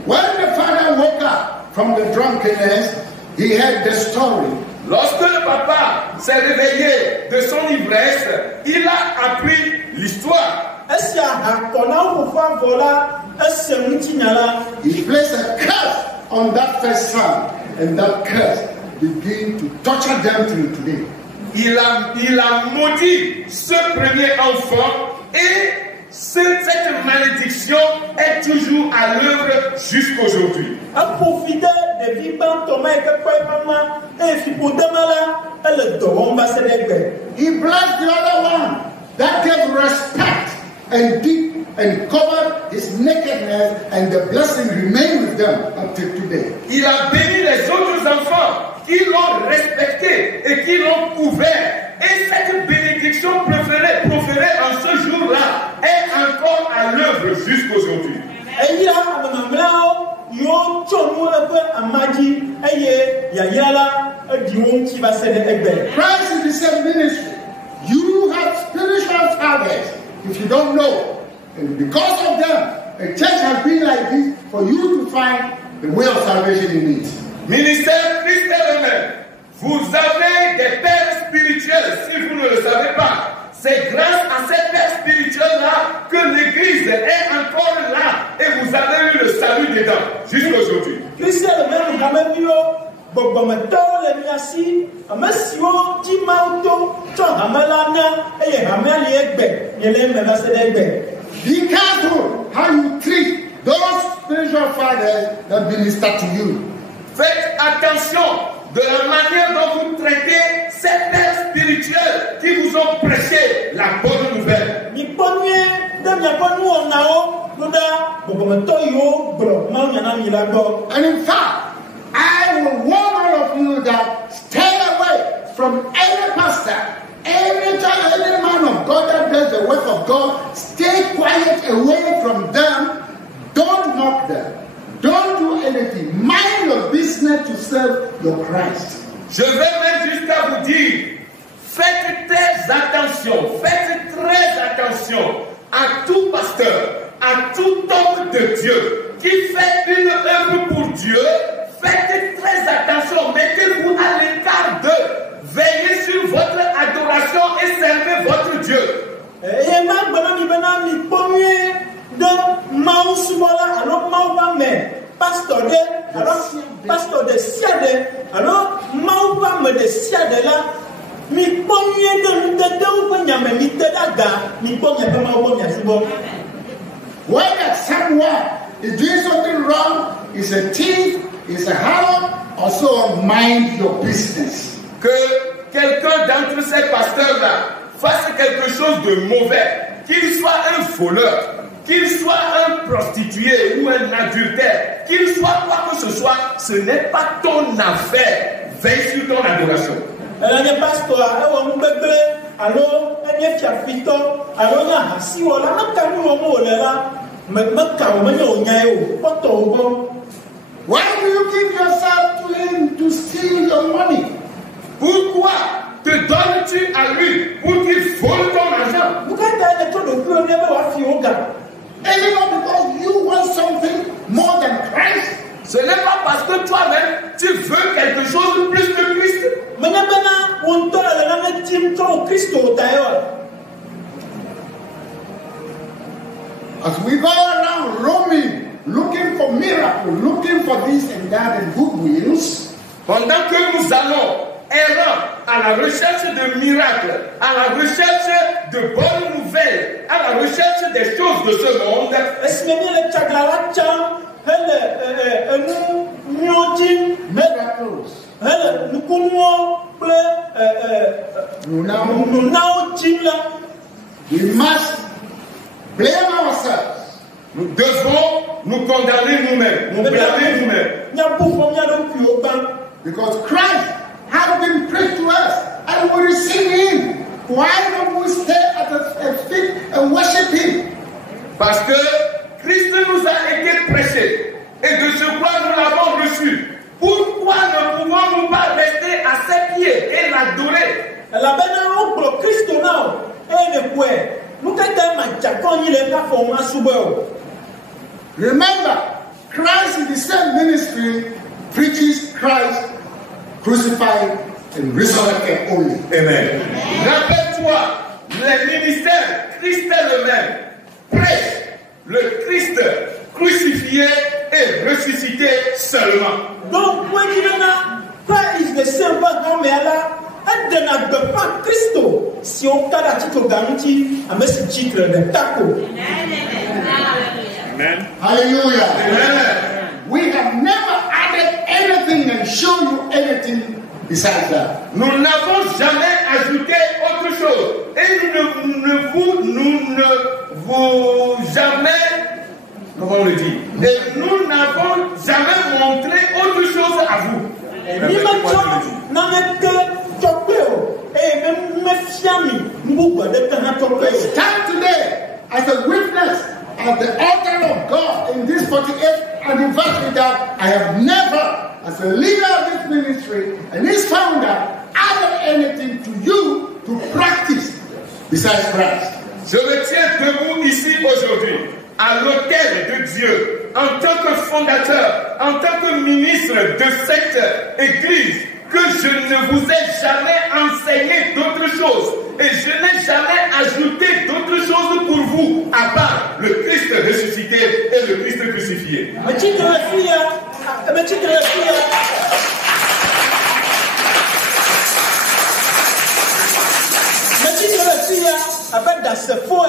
When the father woke up from the drunkenness, he heard the story. Lorsque le papa s'est réveillé de son ivresse, il a appris l'histoire. He placed a curse on that first son, and that curse began to torture them till today. Il a maudit ce premier enfant et cette malédiction est toujours à l'œuvre jusqu'aujourd'hui. He blessed the other one that gave respect and did and covered his nakedness, and the blessing remained with them until today. Il a béni les autres enfants qui l'ont respecté et qui l'ont couvert. Et cette bénédiction proférée en ce jour-là est encore à l'œuvre jusqu'aujourd'hui. Christ is the same ministry. You have spiritual fathers, if you don't know. And because of them, a church has been like this for you to find the way of salvation in it. Ministère Christ est le même. Vous avez des pères spirituels, si vous ne le savez pas. C'est grâce à ces pères spirituels-là que l'Église est encore là et vous avez eu le salut dedans jusqu'à aujourd'hui. Christ est le même, Be careful how you treat those spiritual fathers that minister to you. Faites attention de la manière dont vous traitez ces pères spirituels qui vous ont prêché la bonne nouvelle. And in fact, I will warn all of you that stay away from any pastor, any man of God that does the work of God. Stay quiet away from them. Don't mock them. Don't do anything. Mind your business to serve your Christ. Je vais même jusqu'à vous dire, faites très attention à tout pasteur, à tout homme de Dieu qui fait une œuvre pour Dieu. Faites très attention, mettez-vous à l'écart d'eux, veillez sur votre adoration et servez votre Dieu. Pasteur de siade, alors Maouba me de siade là, mi pomye de ou nyame mi tedaga, mi pomye de Maouba mi. When someone is doing something wrong, is a thief, is a harlot, also mind your business. Que quelqu'un d'entre ces pasteurs-là fasse quelque chose de mauvais, qu'il soit un voleur, qu'il soit un prostitué ou un adultère, qu'il soit quoi que ce soit, ce n'est pas ton affaire. Veille sur ton adoration. Why do you give yourself to him to steal your money? Pourquoi te donnes-tu à lui pour qu'il vole ton argent? Is it not because you want something more than Christ? Ce n'est pas parce que toi-même tu veux quelque chose de plus que Christ. As we go around roaming, looking for miracles, looking for this and that and good wills, pendant que nous allons errant à la recherche de miracles, à la recherche de bonnes nouvelles, à la recherche des choses de ce monde, we must blame ourselves. Nous devons nous condamner nous-mêmes, nous blâmer nous-mêmes. Because Christ has been preached to us and we receive him. Why don't we stay at his feet and worship him? Parce que Christ nous a été prêché et de ce quoi nous l'avons reçu. Pourquoi ne pouvons-nous pas rester à ses pieds et l'adorer? Remember, Christ in the same ministry preaches Christ crucified and resurrected only. Amen. Rappelle-toi, les ministères, Christ est le même. Prêche le Christ crucifié et ressuscité seulement. Donc, Christ is the same mais là, Christo, si on t'a la titre garantie, à mettre ce titre de taco. Amen. Hallelujah. Amen. We have never added anything and shown you anything besides that. Nous n'avons jamais ajouté autre chose. Et nous ne vous jamais, comment on le dit, et nous n'avons jamais montré autre chose à vous. Stand today as a witness at the altar of God in this 48th anniversary that I have never, as a leader of this ministry and his founder, added anything to you to practice besides Christ. Je me tiens debout ici aujourd'hui, à l'autel de Dieu, en tant que fondateur, en tant que ministre de cette église que je ne vous ai jamais enseigné d'autre chose et je n'ai jamais ajouté d'autre chose pour vous à part le Christ ressuscité et le Christ crucifié. Avec ce faux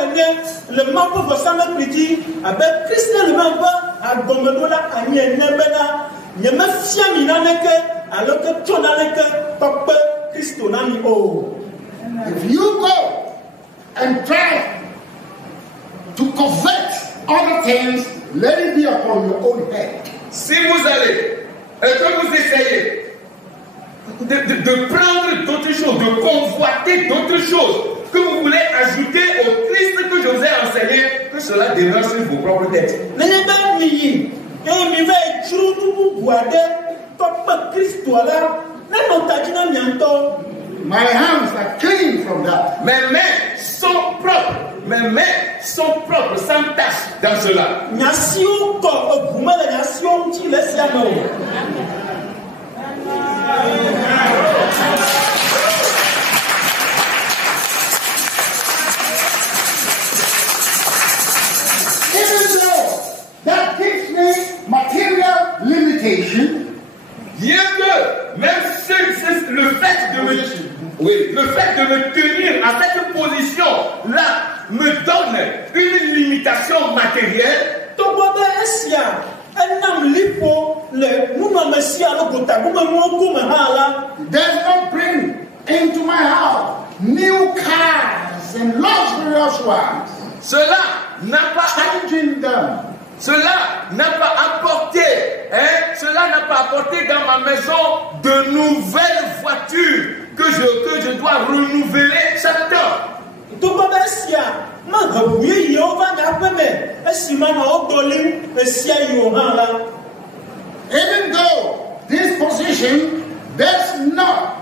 le membre de sa mère dit avec Christ le membre à Gomedola à Nienebena, Niemefia alors que tu n'as pas Christ nami o. If you go and try to convert other things, let it be upon your own head. Si vous allez et que vous essayez de prendre d'autres choses, de convoiter d'autres choses que vous voulez ajouter au Christ que je vous ai enseigné, que cela demeure sur vos propres têtes. My hands are clean from that. Mes mains sont propres. Mes mains sont propres, sans tache dans cela. Even though that gives me material limitation, bien que même le fait de me tenir à cette position-là me donne une limitation matérielle, does not bring into my house new cars and luxurious ones. Cela n'a pas apporté dans ma maison de nouvelles voitures que je dois renouveler chaque temps. Even though this position does not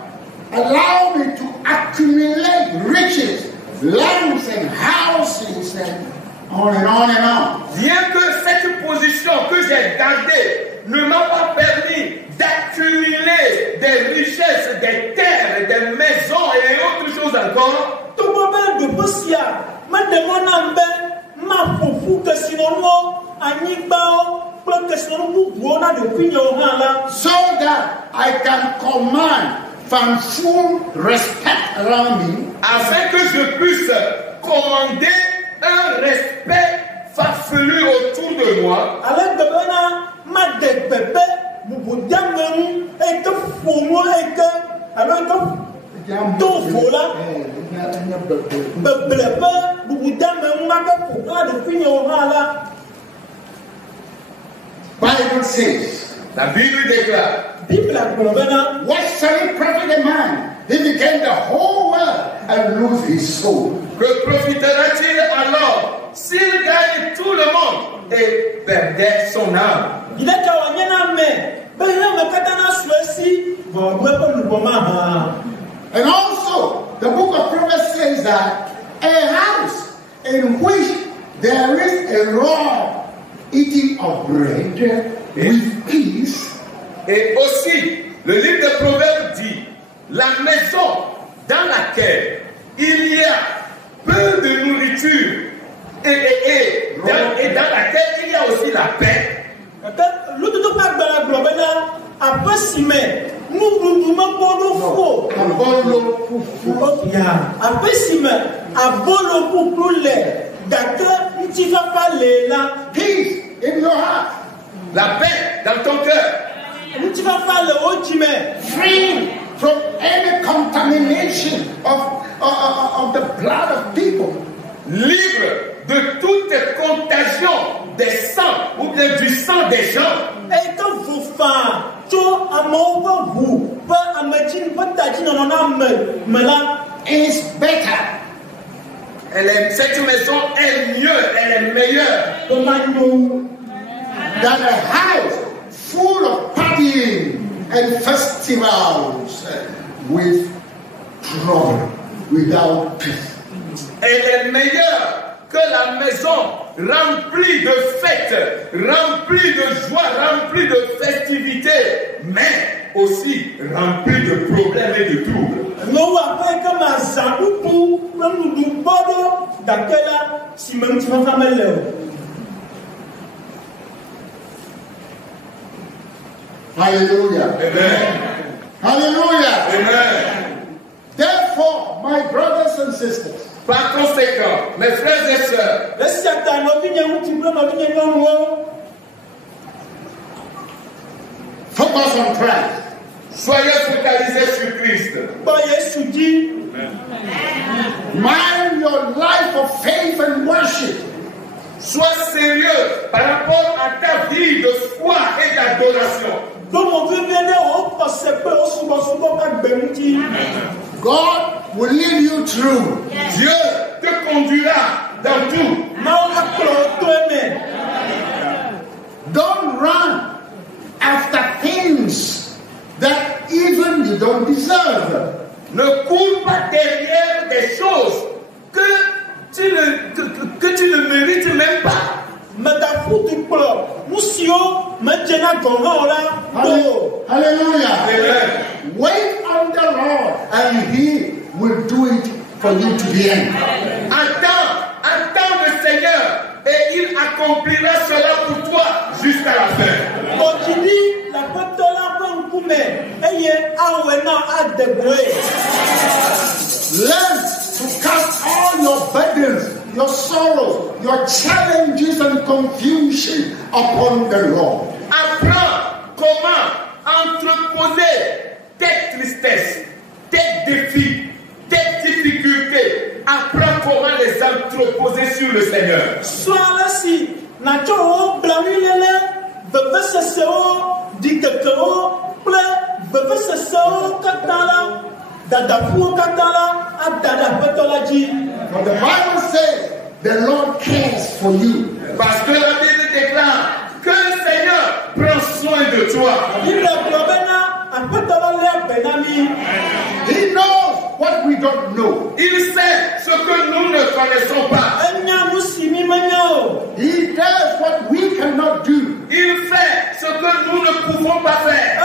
allow me to accumulate riches, lands and houses and on and on and on. Bien que cette position que j'ai gardée ne m'a pas permis d'accumuler des richesses, des terres, des maisons et autres choses encore, so that I can command from full respect around me, afin que je puisse commander un respect farfelu autour de moi, Bible says, la Bible déclare, what shall it profit a man if he gain the whole world and lose his soul? que profitera-t-il alors s'il gagne tout le monde et perdait son âme? And also, the book of Proverbs says that a house in which there is a raw eating of bread with peace. Et aussi, le livre de Proverbes dit, la maison dans laquelle il y a peu de nourriture et dans laquelle il y a aussi la paix. Peace in your heart. La paix dans ton cœur. Free from any contamination of the blood of people. Libre de toute contagion des sangs ou bien du sang des gens. Is better. Cette maison est mieux, elle est meilleure than a house full of partying and festivals with trouble, without peace. Elle est meilleure que la maison remplie de fêtes, remplie de joie, remplie de festivités, mais aussi rempli de problèmes et de troubles. Hallelujah. Amen. Hallelujah. Amen. Therefore, my brothers and sisters, Par conséquent, mes frères et sœurs, focus on Christ. soyez focalisés sur Christ. Mind your life of faith and worship. Sois sérieux par rapport à ta vie de foi et d'adoration. God will lead you through. Dieu te conduira dans tout. Don't run after things that even you don't deserve. Ne cours pas derrière des choses que tu ne mérites même pas. Hallelujah. Amen. Wait on the Lord and He will do it for you to the end. Attends le Seigneur et il accomplira cela pour toi jusqu'à la fin. Learn to cast all your burdens, your sorrows, your challenges and confusion upon the Lord. Apprends comment entreposer tes tristesses, tes défis, tes difficultés. Apprends comment les entreposer sur le Seigneur. For the Bible says the Lord cares for you. Parce que la Bible déclare que le Seigneur prend soin de toi. He knows what we don't know. Il sait ce que nous ne connaissons pas. He does what we cannot do. Il fait ce que nous ne pouvons pas faire.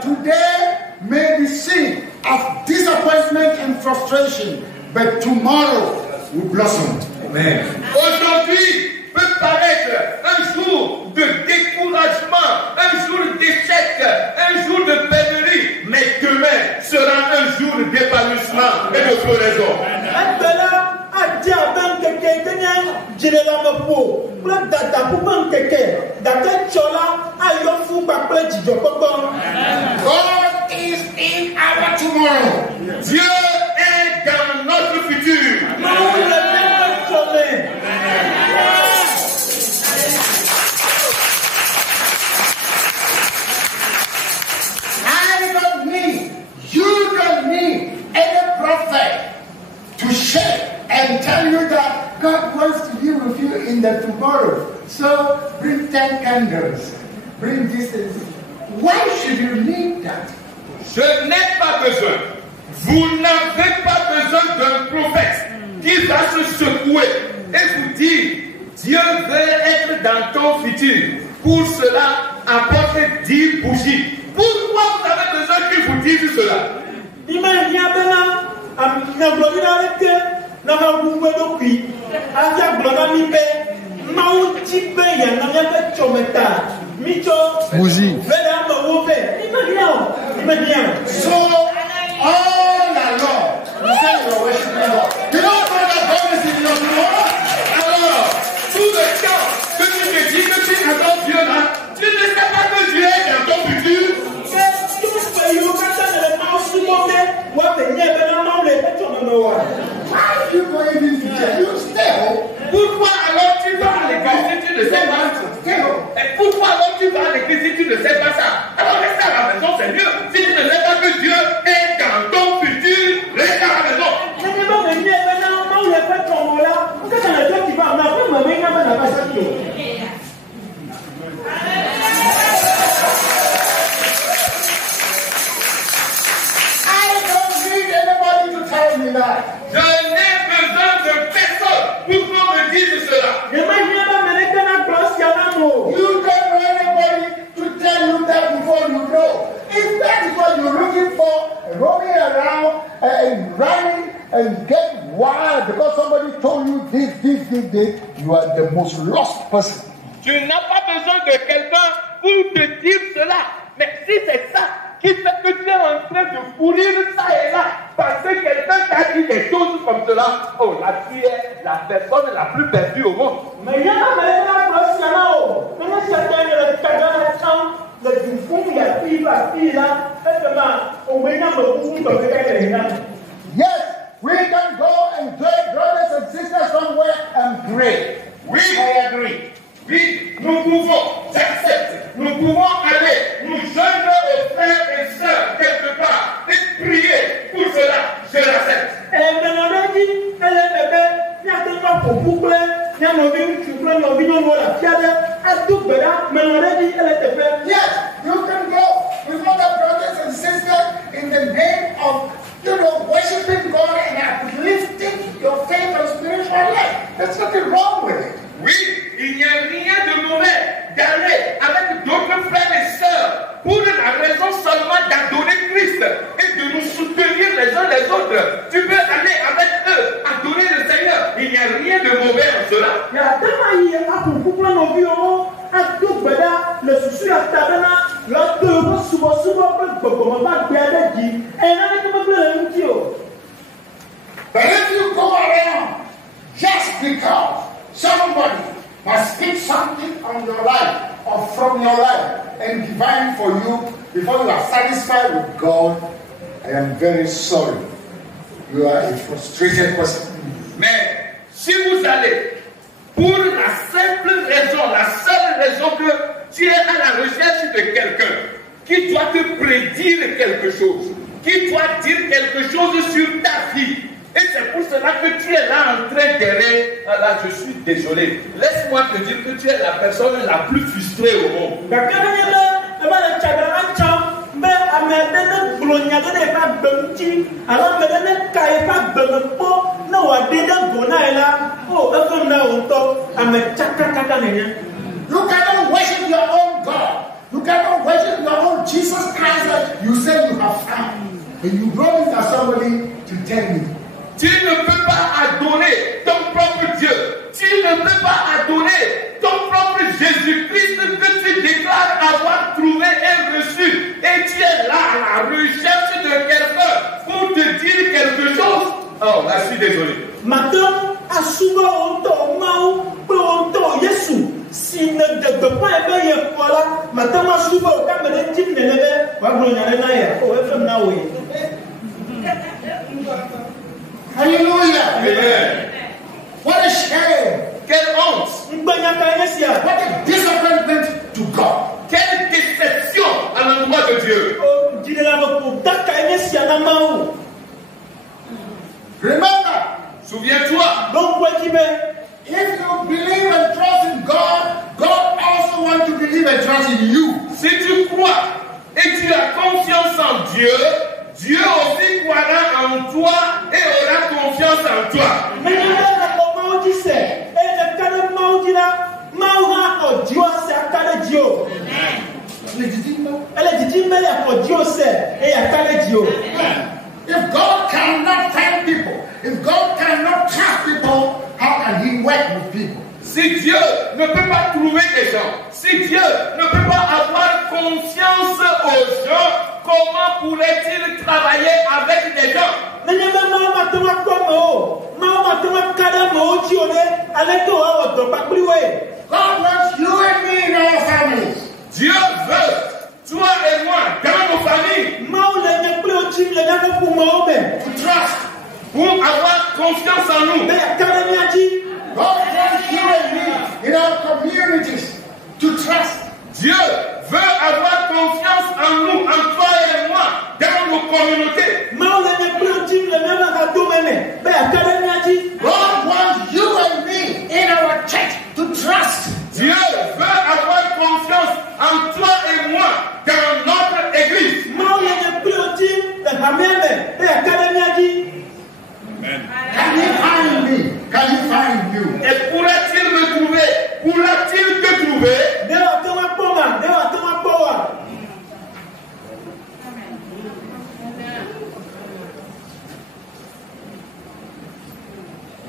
Today may be seen as disappointment and frustration, but tomorrow will blossom. Amen. Aujourd'hui peut paraître un jour de découragement, un jour d'échec, un jour de pénurie, mais demain sera un jour d'épanouissement et de floraison. God is in our tomorrow. Dieu est dans notre futur. I don't need, you don't need any prophet to shake and tell you that God wants to be with you in the tomorrow. So bring 10 candles, bring this. Why should you need that? Je n'ai pas besoin. Vous n'avez pas besoin d'un prophète qui va se secouer et vous dire Dieu veut être dans ton futur. Pour cela, apportez 10 bougies. Pourquoi vous avez besoin qu'il vous dise cela? Bougie. So all along, you say you're worshiping God. You don't know that God is in your tomorrow. Alors, tout le temps que tu te dis que tu attends Dieu là, tu ne sais pas que Dieu est dans ton futur. Why do you go even to church? You stay home. Pourquoi alors tu vas à l'église si tu ne sais pas? Et pourquoi alors tu vas à l'église si tu ne sais pas ça? Alors reste à la maison, c'est mieux. Si tu ne sais pas que Dieu est dans ton futur, reste à la maison. I don't need anybody to tell me that. Je n'ai besoin de personne pour qu'on me dise cela. You don't know anybody to tell need it, you are the most lost person. Tu n'as pas besoin de quelqu'un pour te dire cela. Mais si c'est ça qui fait que tu es en train de courir ça et là, parce que quelqu'un t'a dit des choses comme cela, oh là tu es la personne la plus perdue au monde. Mais il y a un Yes, we can go and join brothers and sisters somewhere and pray. Oui, I agree. Oui, nous pouvons, j'accepte, nous pouvons aller nous joindre aux frères et sœurs quelque part et prier pour cela, je l'accepte. Yes, you can go with other brothers and sisters in the name of, worshiping God and uplifting your faith and spiritual life. There's nothing wrong with it. Oui, il n'y a rien de mauvais d'aller avec d'autres frères et sœurs pour la raison seulement d'adorer Christ et de nous soutenir les uns les autres. Tu peux aller avec eux, adorer le Seigneur. Il n'y a rien de mauvais en cela. But if you go around just because somebody must speak something on your life or from your life and divine for you before you are satisfied with God, I am very sorry. You are a frustrated person. Mais si vous allez pour la simple raison, la seule raison que tu es à la recherche de quelqu'un qui doit te prédire quelque chose, qui doit dire quelque chose sur ta vie, et c'est pour cela que tu es là en train d'errer. Là, je suis désolé. Laisse-moi te dire que tu es la personne la plus frustrée au monde. You cannot worship your own God. You cannot worship your own Jesus Christ that you say you have found. And you don't need somebody to tell you. Tu ne peux pas adorer ton propre Dieu. Tu ne peux pas adorer ton propre Jésus-Christ que tu déclares avoir trouvé et reçu. Et tu es là à la recherche de quelqu'un pour te dire quelque chose. Oh, là, je suis désolé. Maintenant, à souvent on Yesu. Si ne de pas aimer voilà, maintenant souvent quand me dit ne lève, va glorifier na ya. Oh, FM na oui. Hallelujah. Amen. What a shame. Quelle honte. What a disappointment to God. Quelle déception à l'endroit de Dieu. Remember, souviens-toi. If you believe and trust in God, God also wants to believe and trust in you. Si tu crois et tu as confiance en Dieu, Dieu aussi croira en toi et aura confiance en toi. If God cannot find people, if God cannot trust people, how can He work with people? Si Dieu ne peut pas trouver des gens, si Dieu ne peut pas avoir confiance aux gens, comment pourrait-il travailler avec des gens? God wants you and me in our families. Dieu veut toi et moi dans nos familles To trust. pour avoir confiance en nous. God wants you and me in our communities to trust. Dieu veut avoir confiance en nous, en toi et moi, dans nos communautés. God wants you and me in our church to trust. Dieu veut avoir confiance en toi et moi dans notre église. Can He find me? Can He find you? Et pourra-t-il me trouver? Pourra-t-il te trouver?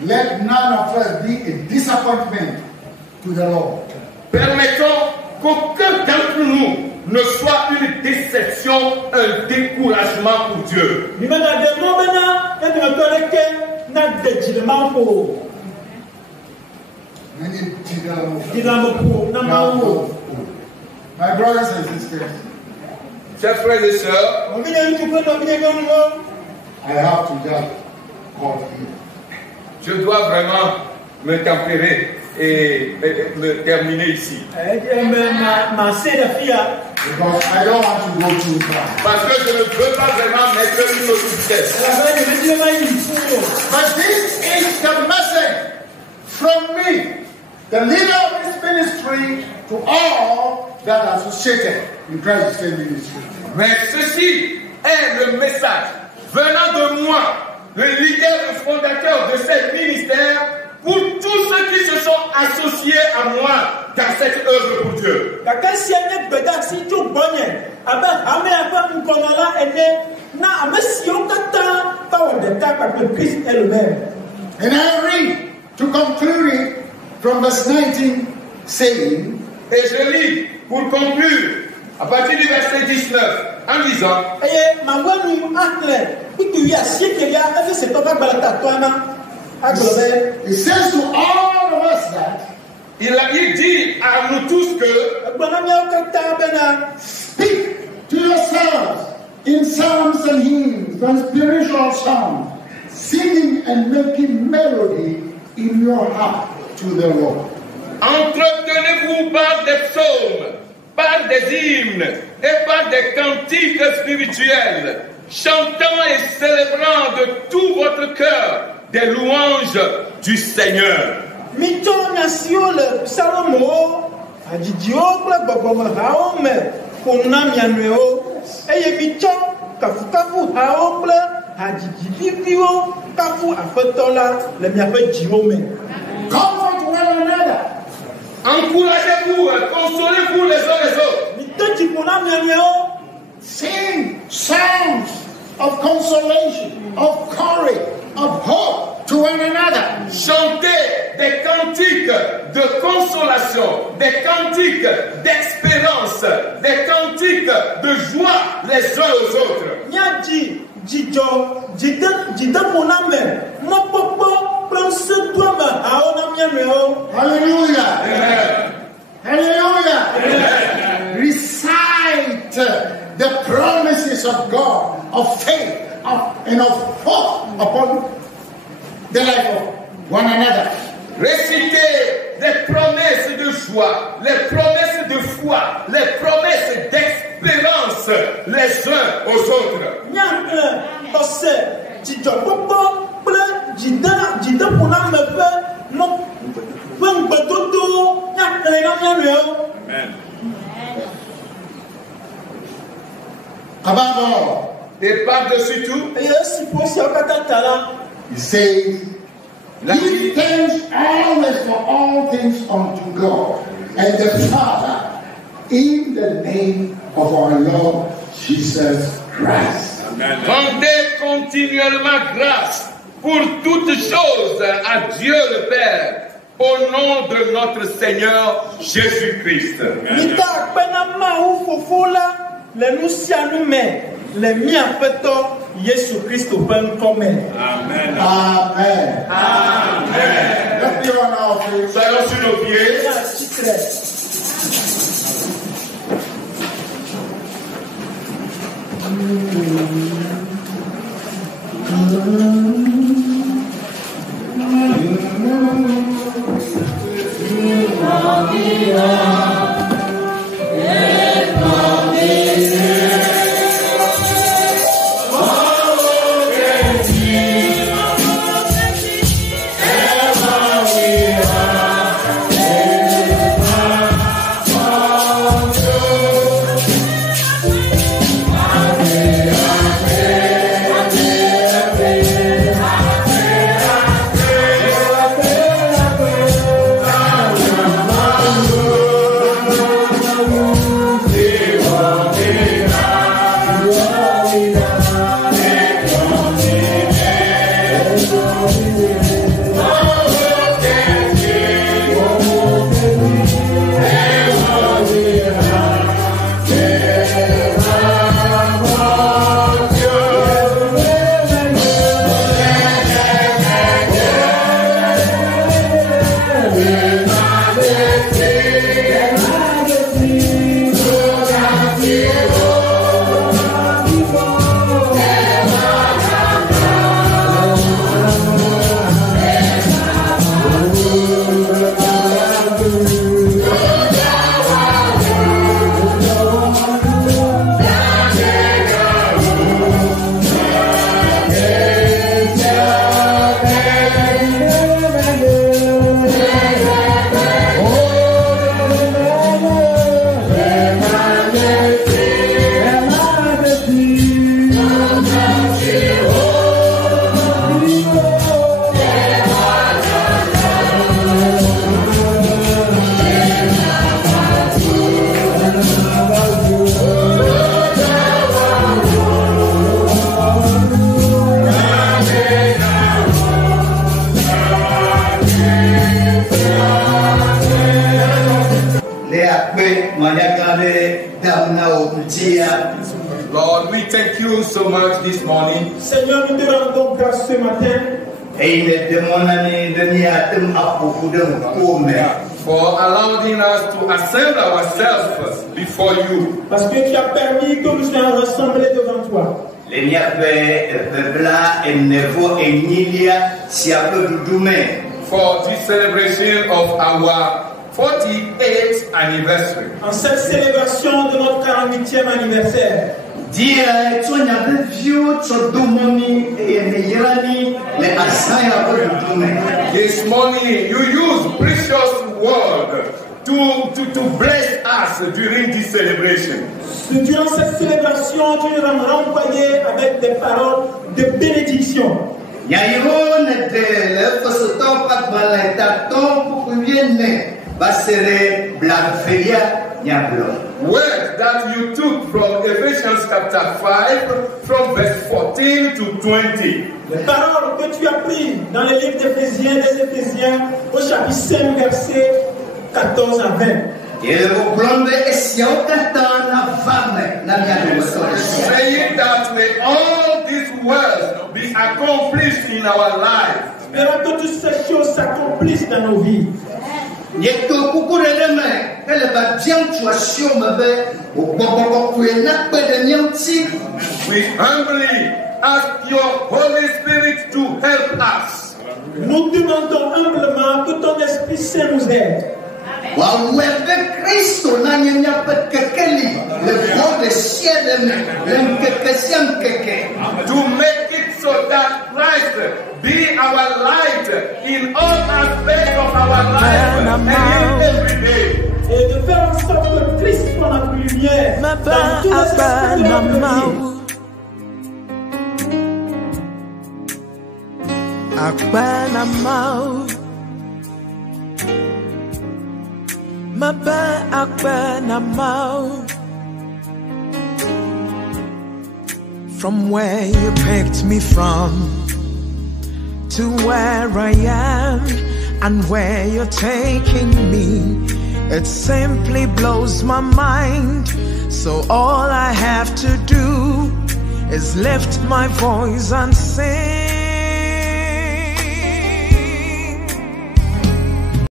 let none of us be a disappointment to the Lord. Permettons qu'aucun d'entre nous ne soit une déception, un découragement pour Dieu. My brothers and sisters, Chers frères et sœurs, I have to just call here. je dois vraiment me tempérer et me terminer ici. Because I don't want to go too far. Parce que je ne veux pas vraiment mettre une autre vitesse. But this is the message from me, the leader of this ministry, to all that are associated in Christ's ministry. Mais ceci est le message venant de moi, le leader, le fondateur de ce ministère, pour tous ceux qui se sont associés à moi dans cette œuvre pour Dieu. And I read to conclude it from verse 19, saying, Et je lis pour conclure à partir du verset 19 en disant, it says to all of us that il dit à nous tous que speak to yourselves in psalms and hymns and spiritual songs, singing and making melody in your heart to the Lord. entretenez-vous par des psaumes, par des hymnes et par des cantiques spirituels, chantant et célébrant de tout votre cœur des louanges du Seigneur. Comfort one another. Encouragez-vous, consolez-vous les uns les autres. Sing songs of consolation, of courage, of hope to one another. Chantez des cantiques de consolation, des cantiques d'espérance, des cantiques de joie les uns aux autres. Hallelujah. Amen. Hallelujah. Amen. Recite the promises of God, of faith, and of hope upon the life of one another. Récitez les promesses de joie, les promesses de foi, les promesses d'espérance les uns aux autres. Amen. Above all, Et par-dessus tout, he says, give thanks always for all things unto God and the Father in the name of our Lord Jesus Christ. rendez continuellement grâce pour toutes choses à Dieu le Père, au nom de notre Seigneur Jésus-Christ. Amen. Amen. Amen. Let's be on our feet. Soyons sur nos pieds. Lord, we thank you so much this morning. Seigneur, nous te rendons grâce ce matin. For allowing us to assemble ourselves before you. Parce que tu as permis que nous soyons rassemblés devant toi. For this celebration of our 48th anniversary. En cette célébration de notre 48e anniversaire. This morning you use precious word to bless us during this celebration. Durant cette célébration, tu nous as renvoyé avec des paroles de bénédiction. Word that you took from Ephesians chapter 5 from verse 14 to 20. Les paroles que tu as prises dans le livre d'Éphésiens, des Éphésiens, au chapitre 5, versets 14 à 20. Saying that may all these words be accomplished in our lives. Espérons que toutes ces choses s'accomplissent dans nos vies. We humbly ask your Holy Spirit to help us. Nous demandons humblement que ton Esprit Saint nous aide. To make it so that Christ be our light in all aspects of our life and every day. Et de faire en sorte que Christ soit notre lumière dans tous les aspects de notre vie. From where you picked me from to where I am and where you're taking me, it simply blows my mind. So all I have to do is lift my voice and sing.